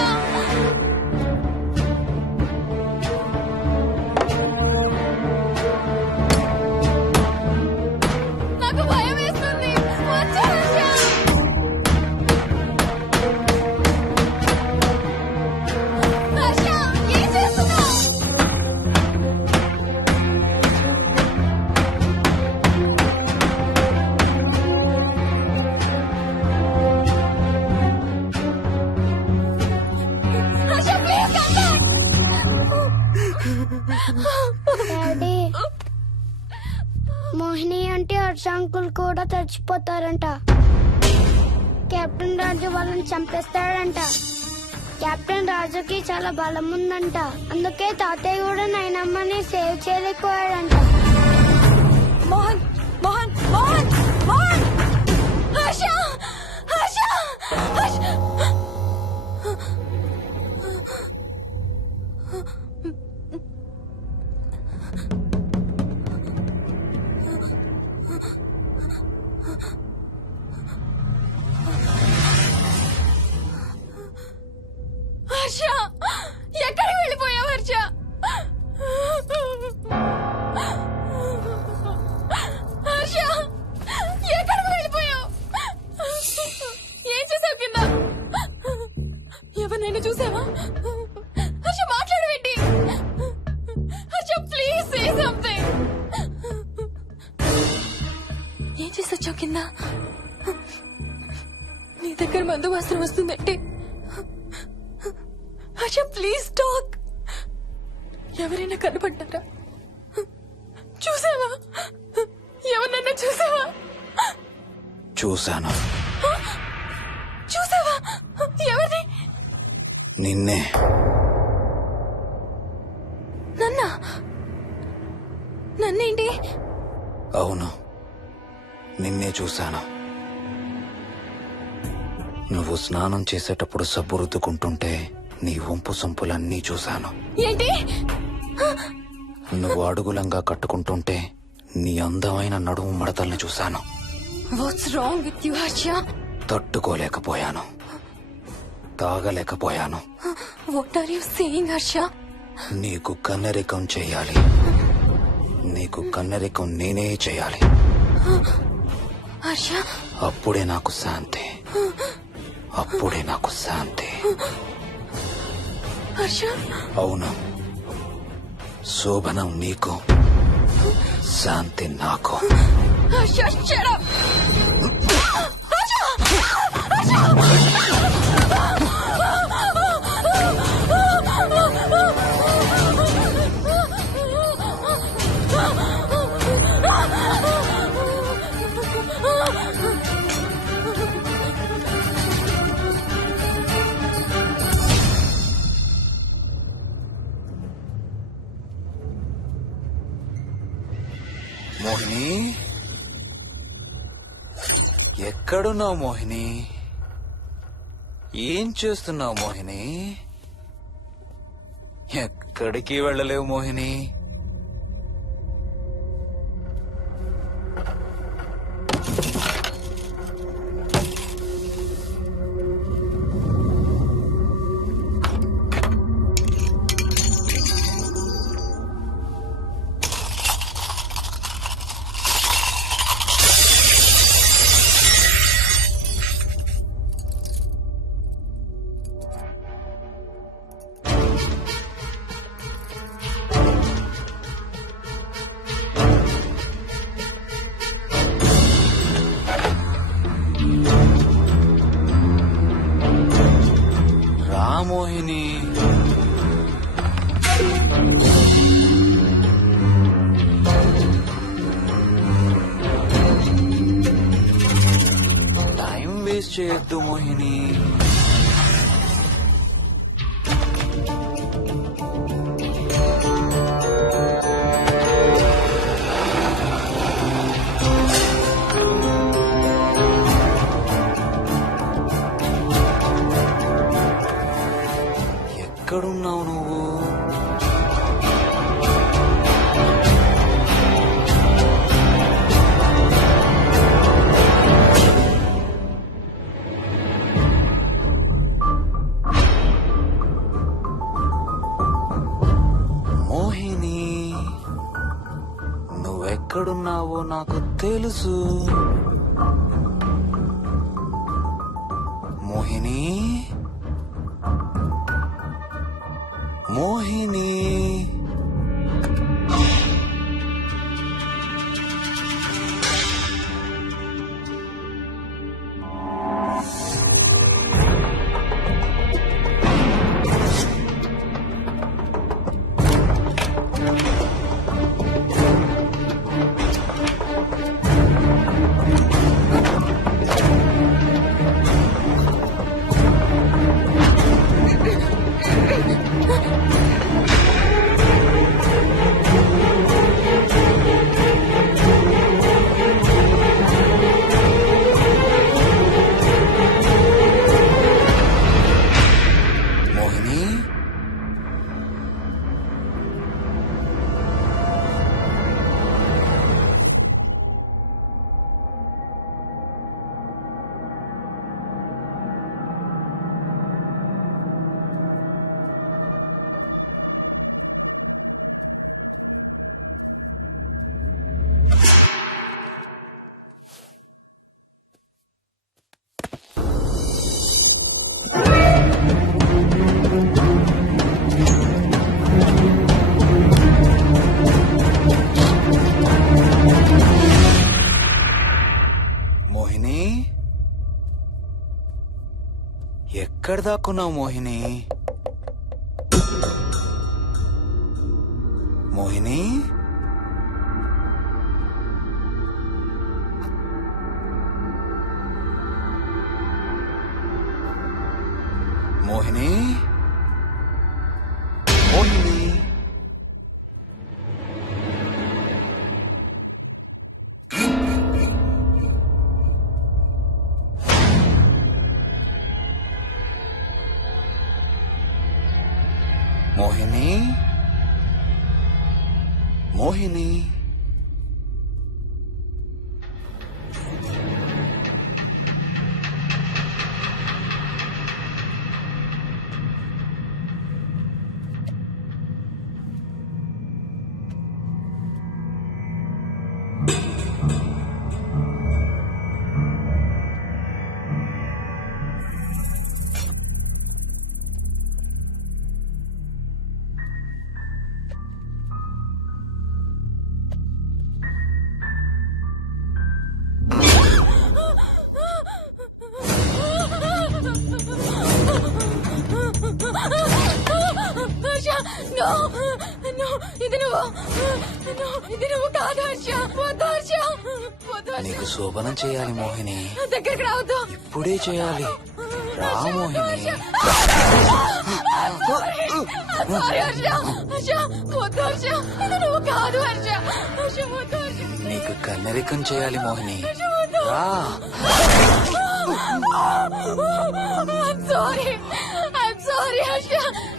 నాకు భయం వేస్తుంది. వచ్చే హర్ష. హర్ష ఏం చేస్తున్నావు? హర్ష ప్లీజ్ డాడీ మోహిని అంటే హర్ష అంకుల్ కూడా చచ్చిపోతారంట. కెప్టెన్ రాజు వాళ్ళని చంపేస్తాడంట. కెప్టెన్ రాజుకి చాలా బలం ఉందంట. అందుకే తాతయ్య కూడా నాయనమ్మని సేవ్ చేయలేకపోయాడంట. మోహన్ మోహన్ మోహన్ మోహన్. హర్ష హర్ష హర్ష. హర్ష ఎక్కడికి వెళ్ళిపోయావు హర్ష? హర్ష హర్ష ఎక్కడికి వెళ్ళిపోయావు? ఏం చేసావు కింద? ఎవరినైనా చూసావా? హర్ష మాట్లాడవేంటి? Harsha please say something. ఏం చేసొచ్చావు కింద? నీ దగ్గర మందు వాసన వస్తుందంటే హర్ష ప్లీజ్ టాక్. ఎవరైనా కనపడ్డారా? చూసావా? ఎవరినన్నా చూసావా? చూశాను. చూసావా? ఎవరిని? నిన్నే. నన్నా? నన్నేంటి? అవును, నిన్నే చూశాను. నువ్వు స్నానం చేసేటప్పుడు సబ్బు రుద్దుకుంటుంటే నీ వంపు సొంపులన్నీ చూశాను. ఏంటి? నువ్వు అడుగులంగా కట్టుకుంటుంటే నీ అందమైన నడుము మడతల్ని చూశాను. What's wrong with you Harsha? తట్టుకోలేకపోయాను, తాగలేకపోయాను. What are you saying Harsha? నీకు కన్నరికం చేయాలి. నీకు కన్నరికం నేనే చేయాలి. హర్ష అప్పుడే నాకు శాంతి. అప్పుడే నాకు శాంతి. హర్ష అవును, శోభనం నీకు, శాంతి నాకు. Harsha shut up. మోహిని, ఎక్కడున్నావు మోహిని? ఏం చేస్తున్నావు మోహిని? ఎక్కడికి వెళ్ళలేవు మోహిని. మోహిని, టైం వేస్ట్ చేయొద్దు మోహిని. ఎక్కడున్నావు నువ్వు? మోహిని, నువ్వెక్కడున్నావో నాకు తెలుసు. మోహిని, మోహిని, మోహిని, ఎక్కడ దాక్కున్నావు మోహిని? మోహిని, మోహిని, మోహిని. మోహిని, మోహిని. నీకు శోభనం చేయాలి మోహిని. దగ్గరికి రావద్దు. ఇప్పుడే చేయాలి. రా మోహిని. సారీ హర్ష. హర్ష వద్దు హర్ష, ఇది నువ్వు కాదు హర్ష. హర్ష వద్దు హర్ష. నీకు కన్నరికం చేయాలి మోహిని. రా. I'm sorry Harsha.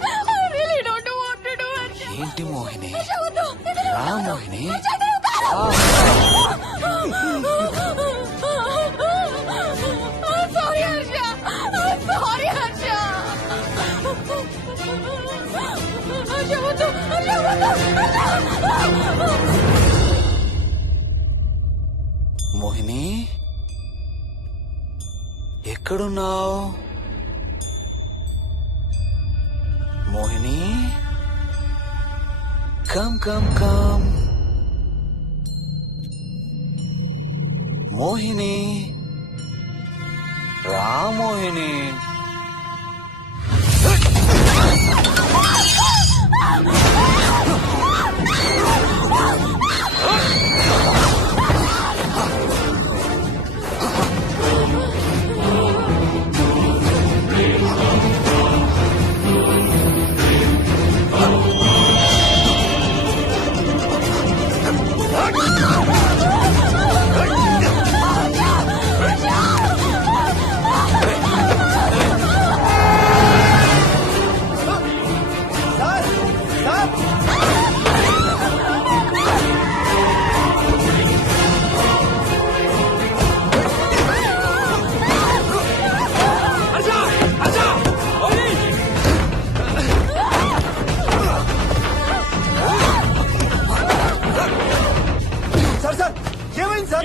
I really don't want to do Harsha. ఏంటి మోహిని? హర్ష వద్దు. రా Mohini. I'm sorry Harsha. I'm sorry Harsha. Harsha వద్దు. హర్ష వద్దు. మోహిని, ఎక్కడున్నావు Mohini? Come come come Mohini. రా మోహిని.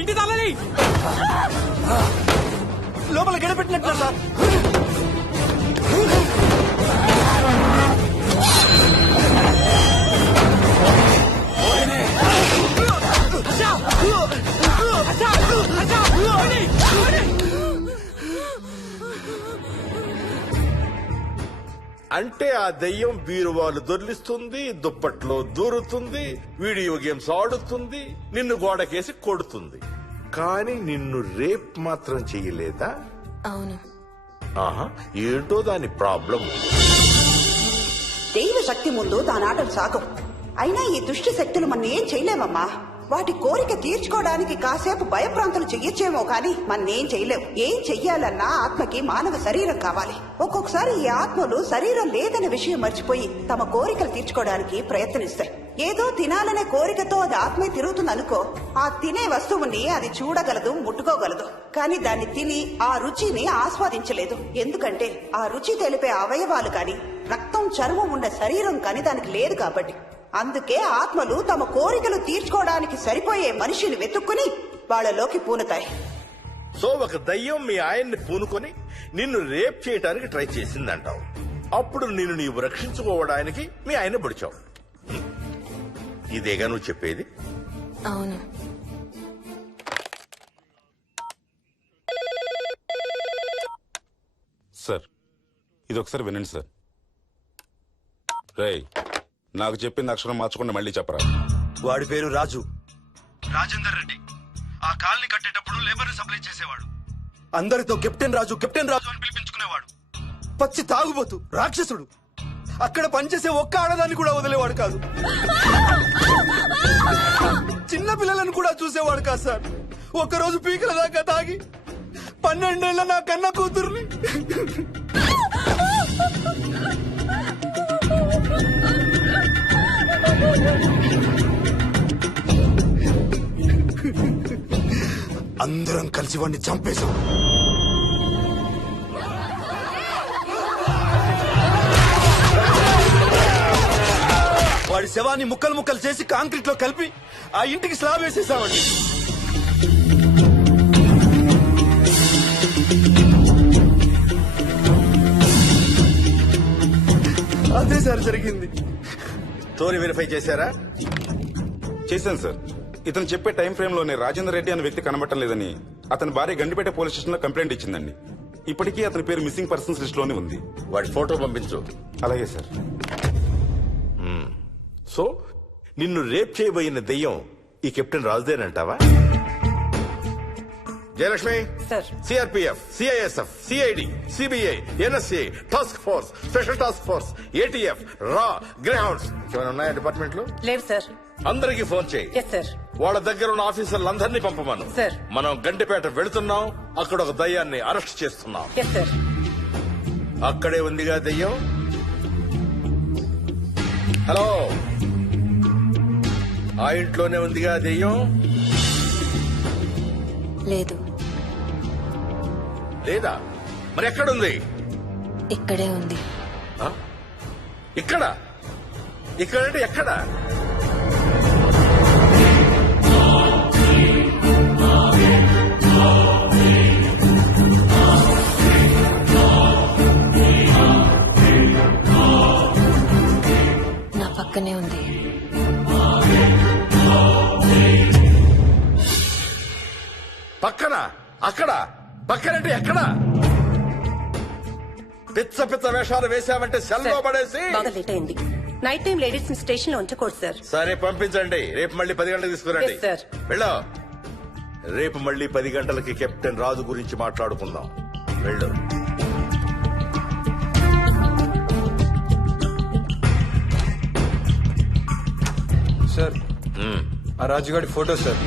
ఇంటి తాళాలి లోపల గడపెట్టినట్టు సార్. అంటే ఆ దెయ్యం బీరువాలు దొర్లిస్తుంది, దుప్పట్లో దూరుతుంది, వీడియో గేమ్స్ ఆడుతుంది, నిన్ను గోడకేసి కొడుతుంది. కానీ నిన్ను రేప్ మాత్రం చెయ్యలేదా? అవును. ఆహా, ఏంటో దాని ప్రాబ్లం. దైవ శక్తి ముందు దానాటలు సాగం. అయినా ఈ దుష్ట శక్తులు మన ఏం చేయలేమమ్మా. వాటి కోరిక తీర్చుకోవడానికి కాసేపు భయప్రాంతులు చెయ్యొచ్చేమో కానీ మన్నేం చేయలేవు. ఏం చెయ్యాలన్నా ఆత్మకి మానవ శరీరం కావాలి. ఒక్కొక్కసారి ఈ ఆత్మలు శరీరం లేదనే విషయం మర్చిపోయి తమ కోరికలు తీర్చుకోవడానికి ప్రయత్నిస్తాయి. ఏదో తినాలనే కోరికతో అది ఆత్మే తిరుగుతుందనుకో, ఆ తినే వస్తువుని అది చూడగలదు, ముట్టుకోగలదు. కానీ దాన్ని తిని ఆ రుచిని ఆస్వాదించలేదు. ఎందుకంటే ఆ రుచి తెలిపే అవయవాలు కాని, రక్తం చర్మం ఉన్న శరీరం కాని దానికి లేదు కాబట్టి. అందుకే ఆత్మలు తమ కోరికలు తీర్చుకోవడానికి సరిపోయే మనిషిని వెతుక్కుని వాళ్ళలోకి పూనుతాయి. సో ఒక దయ్యం మీ ఆయన్ని పూనుకొని నిన్ను రేప్ చేయడానికి ట్రై చేసిందంటావు. అప్పుడు నిన్ను నీవు రక్షించుకోవడానికి మీ ఆయన పొడిచావు. ఇదేగా నువ్వు చెప్పేది? అవును. సార్ ఇది ఒకసారి వినండి సార్. రేయ్, నాకు చెప్పింది అక్షరం మార్చకుండా మళ్ళీ చెప్పరా. వాడి పేరు రాజు, రాజేందర్ రెడ్డి. ఆ కాలనీ కట్టేటప్పుడు లేబర్ సప్లై చేసేవాడు. అందరితో కెప్టెన్ రాజు కెప్టెన్ రాజు అని పిలిపించుకునేవాడు. పచ్చి తాగుబోతు, రాక్షసుడు. అక్కడ పనిచేసే ఒక్క ఆడదాన్ని కూడా వదిలేవాడు కాదు. చిన్న పిల్లలను కూడా చూసేవాడు కాదు సార్. ఒక్కరోజు పీకల దాకా తాగి 12 ఏళ్ల నా కన్న కూతుర్ని అందరం కలిసి వాడిని చంపేశాం. వాడి శవాన్ని ముక్కలు ముక్కలు చేసి కాంక్రీట్ లో కలిపి ఆ ఇంటికి స్లాబ్ వేసేసామండి. అదే సార్ జరిగింది. స్టోరీ వెరిఫై చేశారా? చేశాను సార్. ఇతను చెప్పే టైం ఫ్రేమ్ లోనే రాజేందర్ రెడ్డి అనే వ్యక్తి కనబడటం లేదని అతని భార్య గండిపేట పోలీస్ స్టేషన్ లో కంప్లైంట్ ఇచ్చిందండి. ఇప్పటికీ అతని పేరు మిస్సింగ్ పర్సన్స్ లిస్ట్ లోనే ఉంది. వాడి ఫోటో పంపించు. అలాగే సార్. సో నిన్ను రేప్ చేయబోయిన దెయ్యం ఈ కెప్టెన్ రాజుదేనంటావా? Jayalakshmi, CRPF, CISF, CID, CBI, NSA, task force, special task force, ATF, రా, గ్రేహౌండ్స్ ఏమైనా ఉన్నాయా డిపార్ట్మెంట్ లో? లేదు సార్. అందరికీ ఫోన్ చేయి. వాళ్ళ దగ్గర ఉన్న ఆఫీసర్లందరినీ పంపమను. మనం గండిపేట వెళుతున్నాం. అక్కడ ఒక దయ్యాన్ని అరెస్ట్ చేస్తున్నాం. అక్కడే ఉందిగా దయ్యం. హలో, ఆ ఇంట్లోనే ఉందిగా దెయ్యం? లేదు. లేదా? మరి ఎక్కడుంది? ఇక్కడే ఉంది. ఇక్కడ? ఇక్కడంటే ఎక్కడ? నా పక్కనే ఉంది. పక్కన? అక్కడ? పక్కనంటే ఎక్కడ? పిచ్చ పిచ్చ వేషాలు వేశామంటే సెల్లో పడేసి. బాగా లేట్ అయింది. నైట్ టైం లేడీస్ ని స్టేషన్ లో ఉంచకూడదు సార్. సరే పంపించండి. రేపు మళ్ళీ 10 గంటలకు తీసుకురండి. వెళ్ళు. రేపు మళ్ళీ 10 గంటలకి కెప్టెన్ రాజు గురించి మాట్లాడుకుందాం. వెళ్ళు. సార్, ఆ రాజుగాడి ఫోటో సార్.